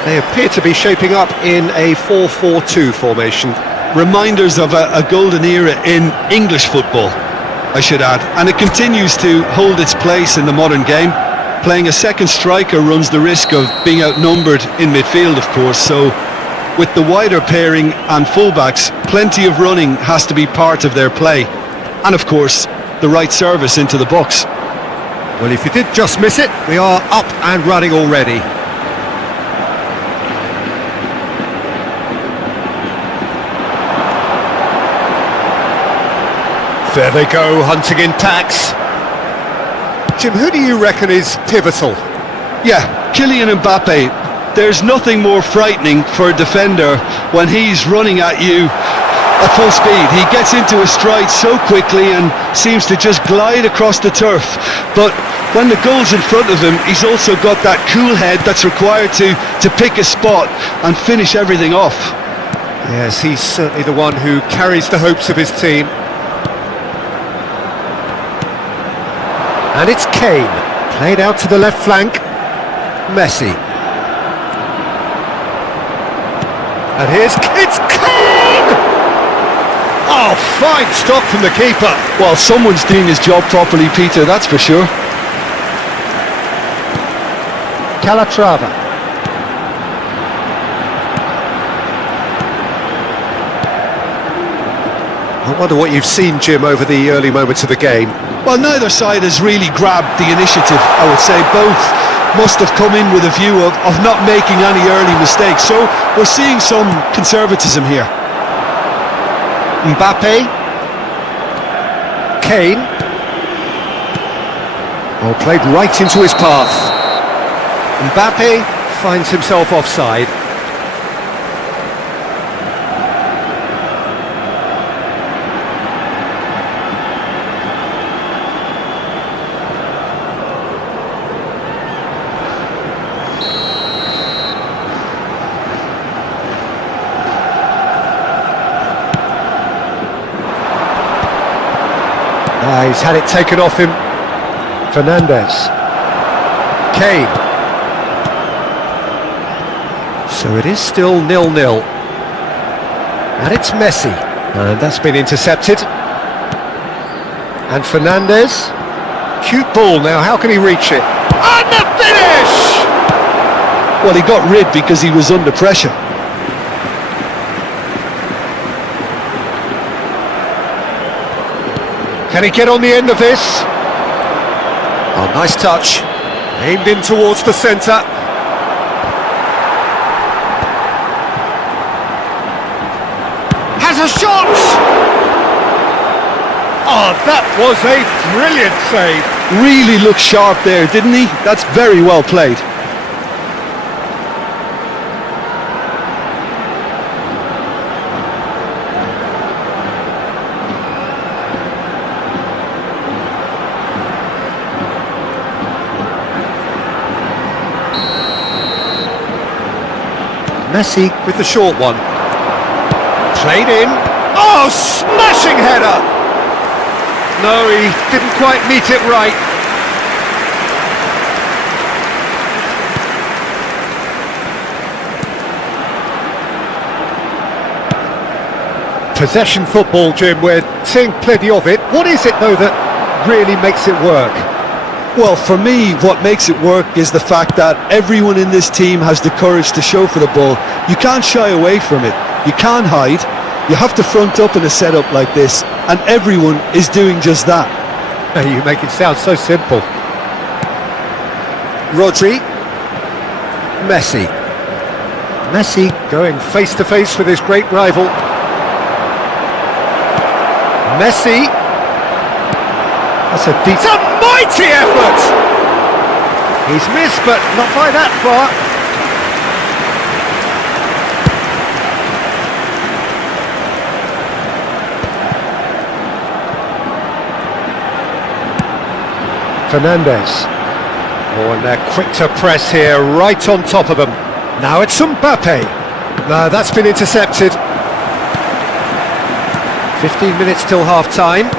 They appear to be shaping up in a 4-4-2 formation. Reminders of a golden era in English football, I should add. And it continues to hold its place in the modern game. Playing a second striker runs the risk of being outnumbered in midfield, of course. So with the wider pairing and fullbacks, plenty of running has to be part of their play. And of course, the right service into the box. Well, if you did just miss it, we are up and running already. There they go, hunting in packs. Jim, who do you reckon is pivotal? Yeah, Kylian Mbappe. There's nothing more frightening for a defender when he's running at you at full speed. He gets into a stride so quickly and seems to just glide across the turf. But when the goal's in front of him, he's also got that cool head that's required to pick a spot and finish everything off. Yes, he's certainly the one who carries the hopes of his team. And it's Kane, played out to the left flank. Messi. And here's Kane! Oh, fine stop from the keeper. Well, someone's doing his job properly, Peter, that's for sure. Calatrava. I wonder what you've seen, Jim, over the early moments of the game. Well, neither side has really grabbed the initiative, I would say. Both must have come in with a view of not making any early mistakes. So we're seeing some conservatism here. Mbappe. Kane. Oh, played right into his path. Mbappe finds himself offside. He's had it taken off him. Fernandes. Kane. So it is still 0-0. And it's Messi. And that's been intercepted. And Fernandes. Cute ball now, how can he reach it? And the finish! Well, he got rid because he was under pressure. Can he get on the end of this? Oh, nice touch. Aimed in towards the centre. Has a shot! Oh, that was a brilliant save. Really looked sharp there, didn't he? That's very well played. Messi with the short one. Played in. Oh, smashing header! No, he didn't quite meet it right. Possession football, Jim, we're seeing plenty of it. What is it, though, that really makes it work? Well, for me, what makes it work is the fact that everyone in this team has the courage to show for the ball. You can't shy away from it. You can't hide. You have to front up in a setup like this, and everyone is doing just that. You make it sound so simple. Rodri. Messi. Messi going face to face with his great rival. Messi. That's a mighty effort! He's missed, but not by that far. Fernandes. Oh, and they're quick to press here, right on top of them. Now it's Mbappe. No, that's been intercepted. 15 minutes till half-time.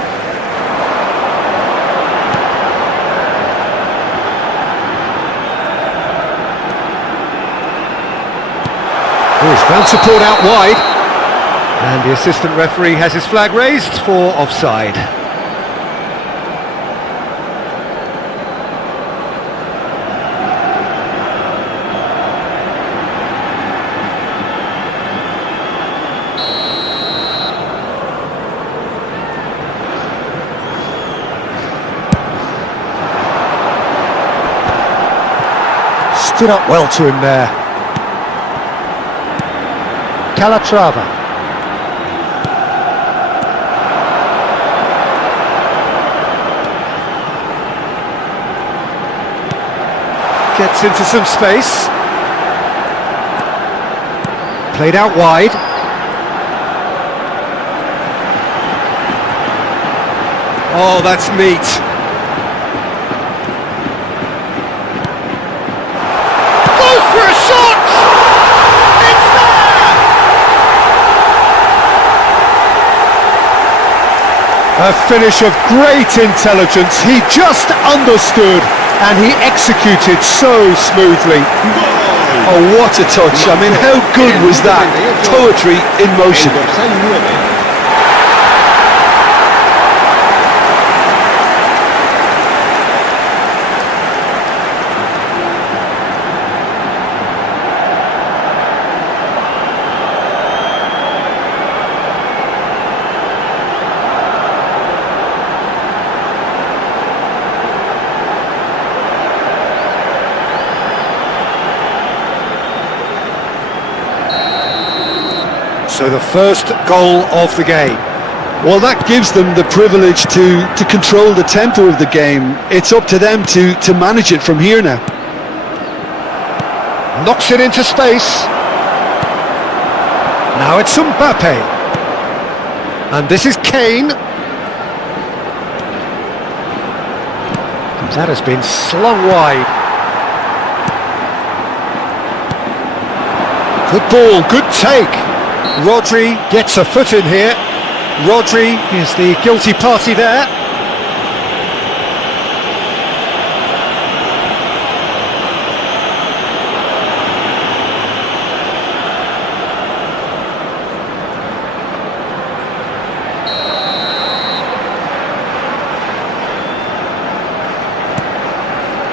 Oh, he's found support out wide. And the assistant referee has his flag raised for offside. Stood up well to him there. Calatrava. Gets into some space. Played out wide. Oh, that's neat. For a shot! It's there! A finish of great intelligence. He just understood and he executed so smoothly. Oh, what a touch. I mean, how good was that? Poetry in motion. So the first goal of the game. Well, that gives them the privilege to control the tempo of the game. It's up to them to manage it from here now. Knocks it into space. Now it's Mbappe. And this is Kane. That has been slung wide. Good ball, good take. Rodri gets a foot in here. Rodri is the guilty party there.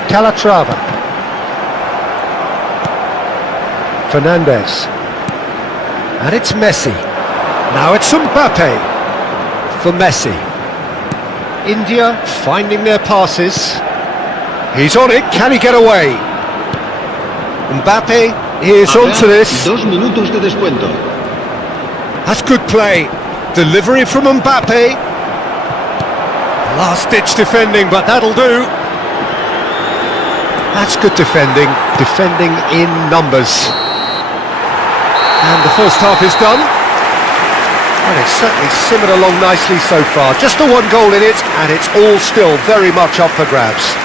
Calatrava. Fernandes. And it's Messi. Now it's Mbappe for Messi. India finding their passes. He's on it, can he get away? Mbappe is onto this. 2 minutos de descuento. That's good play. Delivery from Mbappe. Last-ditch defending, but that'll do. That's good defending. Defending in numbers. And the first half is done. And it's certainly simmered along nicely so far. Just the one goal in it, and it's all still very much up for grabs.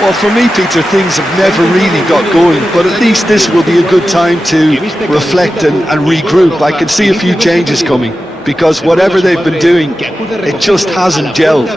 Well, for me, Peter, things have never really got going, but at least this will be a good time to reflect and regroup. I can see a few changes coming, because whatever they've been doing, it just hasn't gelled.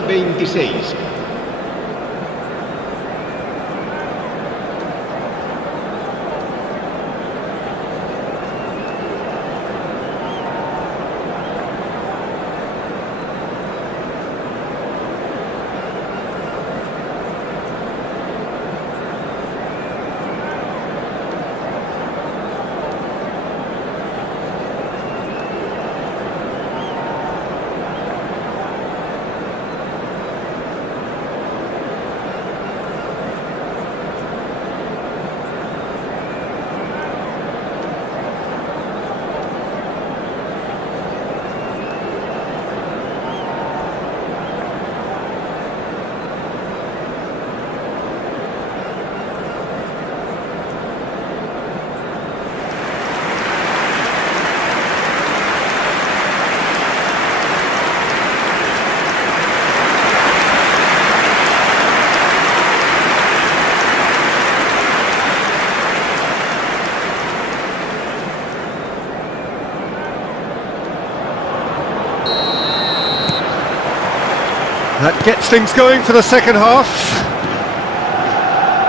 That gets things going for the second half.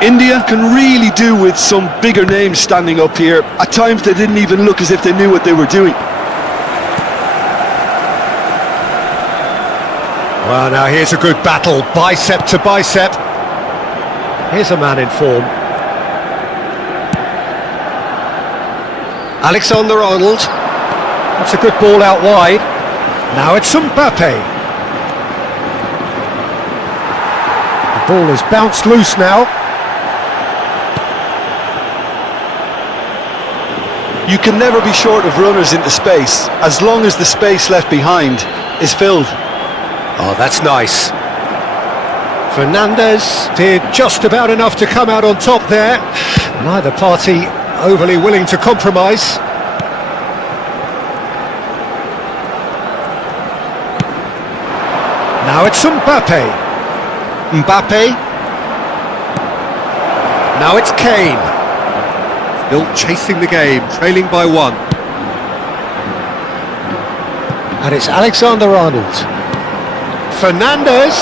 India can really do with some bigger names standing up here. At times they didn't even look as if they knew what they were doing. Well, now here's a good battle, bicep to bicep. Here's a man in form. Alexander-Arnold. That's a good ball out wide. Now it's Mbappe. The ball has bounced loose now. You can never be short of runners into space, as long as the space left behind is filled. Oh, that's nice. Fernandez did just about enough to come out on top there. Neither party overly willing to compromise. Now it's Mbappe. Mbappe. Now it's Kane. Still chasing the game, trailing by one. And it's Alexander-Arnold. Fernandez.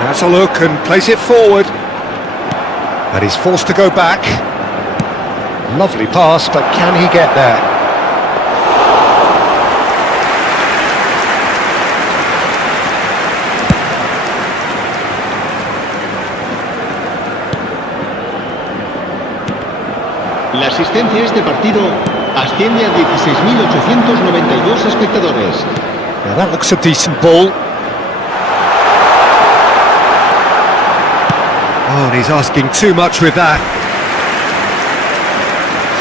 Has a look and plays it forward. And he's forced to go back. Lovely pass, but can he get there? La asistencia a este partido asciende a 16.892 espectadores. Now that looks a decent ball. Oh, and he's asking too much with that.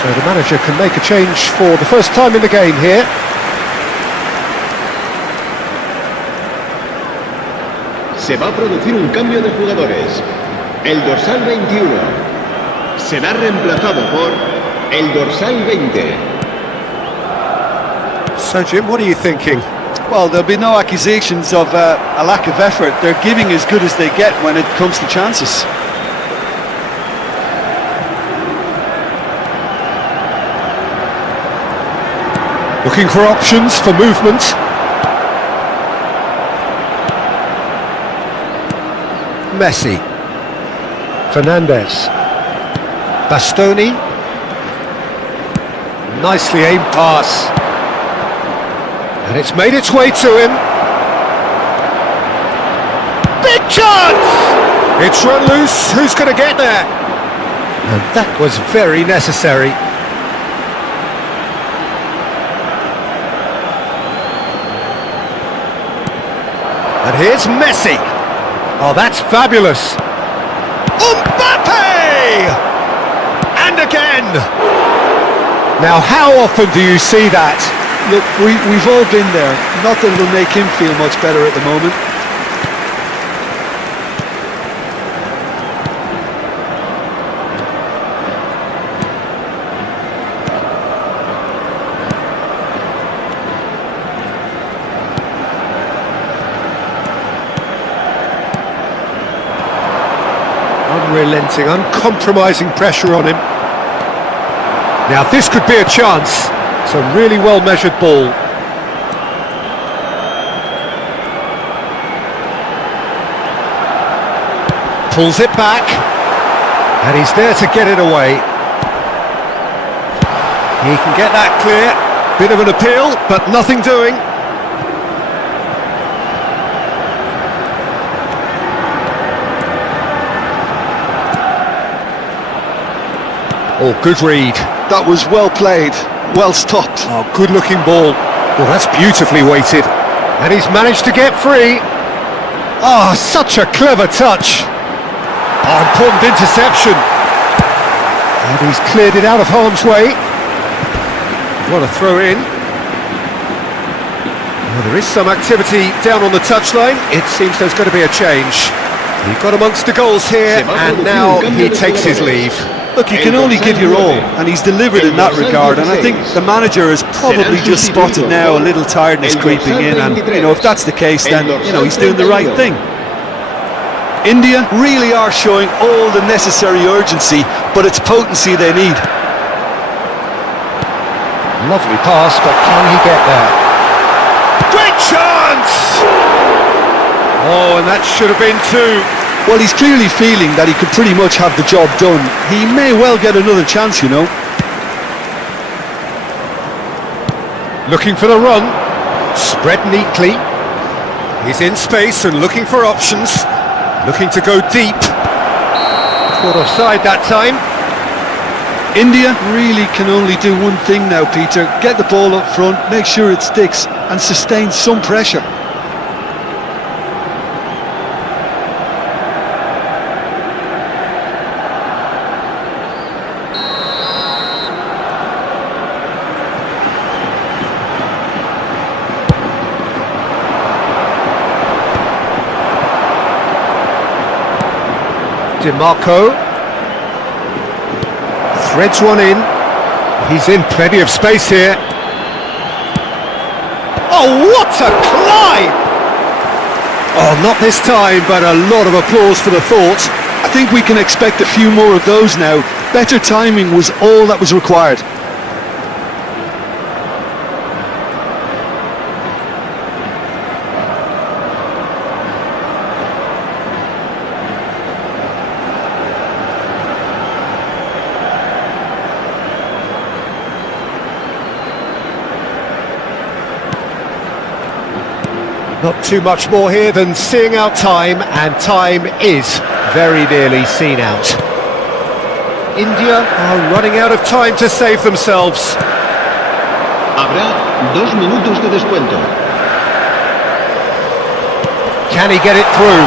So the manager can make a change for the first time in the game here. Se va a producir un cambio de jugadores. El dorsal 21 será reemplazado por el dorsal 20. So Jim, what are you thinking? Well, there'll be no accusations of a lack of effort. They're giving as good as they get when it comes to chances. Looking for options for movement. Messi. Fernandez. Bastoni. Nicely aimed pass. And it's made its way to him. Big chance! It's run loose. Who's going to get there? And that was very necessary. And here's Messi. Oh, that's fabulous. Mbappe! And again! Now, how often do you see that? Look, we've all been there. Not that it'll make him feel much better at the moment. Unrelenting, uncompromising pressure on him. Now this could be a chance. It's a really well measured ball. Pulls it back, and he's there to get it away. He can get that clear. Bit of an appeal, but nothing doing. Oh, good read. That was well played, well stopped. Oh, good-looking ball. Well, that's beautifully weighted. And he's managed to get free. Oh, such a clever touch. Oh, important interception. And he's cleared it out of harm's way. What a throw in. Well, there is some activity down on the touchline. It seems there's going to be a change. He got amongst the goals here, and now he takes his leave. Look, you can only give your all, and he's delivered in that regard, and I think the manager has probably just spotted now a little tiredness creeping in, and, you know, if that's the case, then, you know, he's doing the right thing. India really are showing all the necessary urgency, but it's potency they need. Lovely pass, but can he get there? Great chance! Oh, and that should have been two. Well, he's clearly feeling that he could pretty much have the job done. He may well get another chance, you know. Looking for the run. Spread neatly. He's in space and looking for options. Looking to go deep. Caught offside that time. India really can only do one thing now, Peter. Get the ball up front, make sure it sticks, and sustain some pressure. DeMarco threads one in. He's in plenty of space here. Oh, what a climb! Oh, not this time, but a lot of applause for the thought. I think we can expect a few more of those now. Better timing was all that was required. Not too much more here than seeing out time, and time is very nearly seen out. India are running out of time to save themselves. Habrá 2 minutos de descuento. Can he get it through?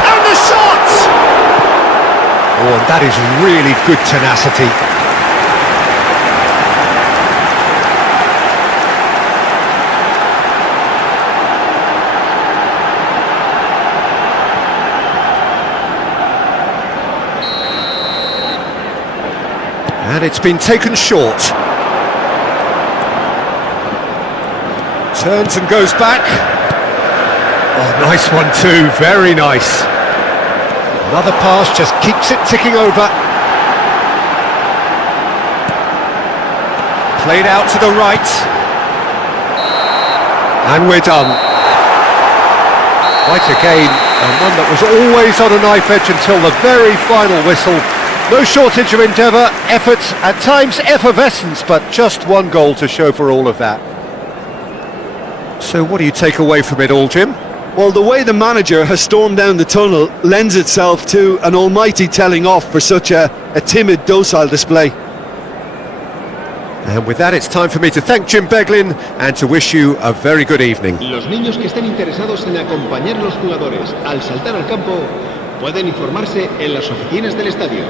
And the shot! Oh, and that is really good tenacity. And it's been taken short. Turns and goes back. Oh, nice one too, very nice. Another pass just keeps it ticking over. Played out to the right. And we're done. Quite a game, and one that was always on a knife edge until the very final whistle. No shortage of endeavour, effort, at times effervescence, but just one goal to show for all of that. So what do you take away from it all, Jim? Well, the way the manager has stormed down the tunnel lends itself to an almighty telling off for such a timid, docile display. And with that, it's time for me to thank Jim Beglin and to wish you a very good evening. Los niños que estén interesados en acompañar a los jugadores al saltar al campo pueden informarse en las oficinas del estadio.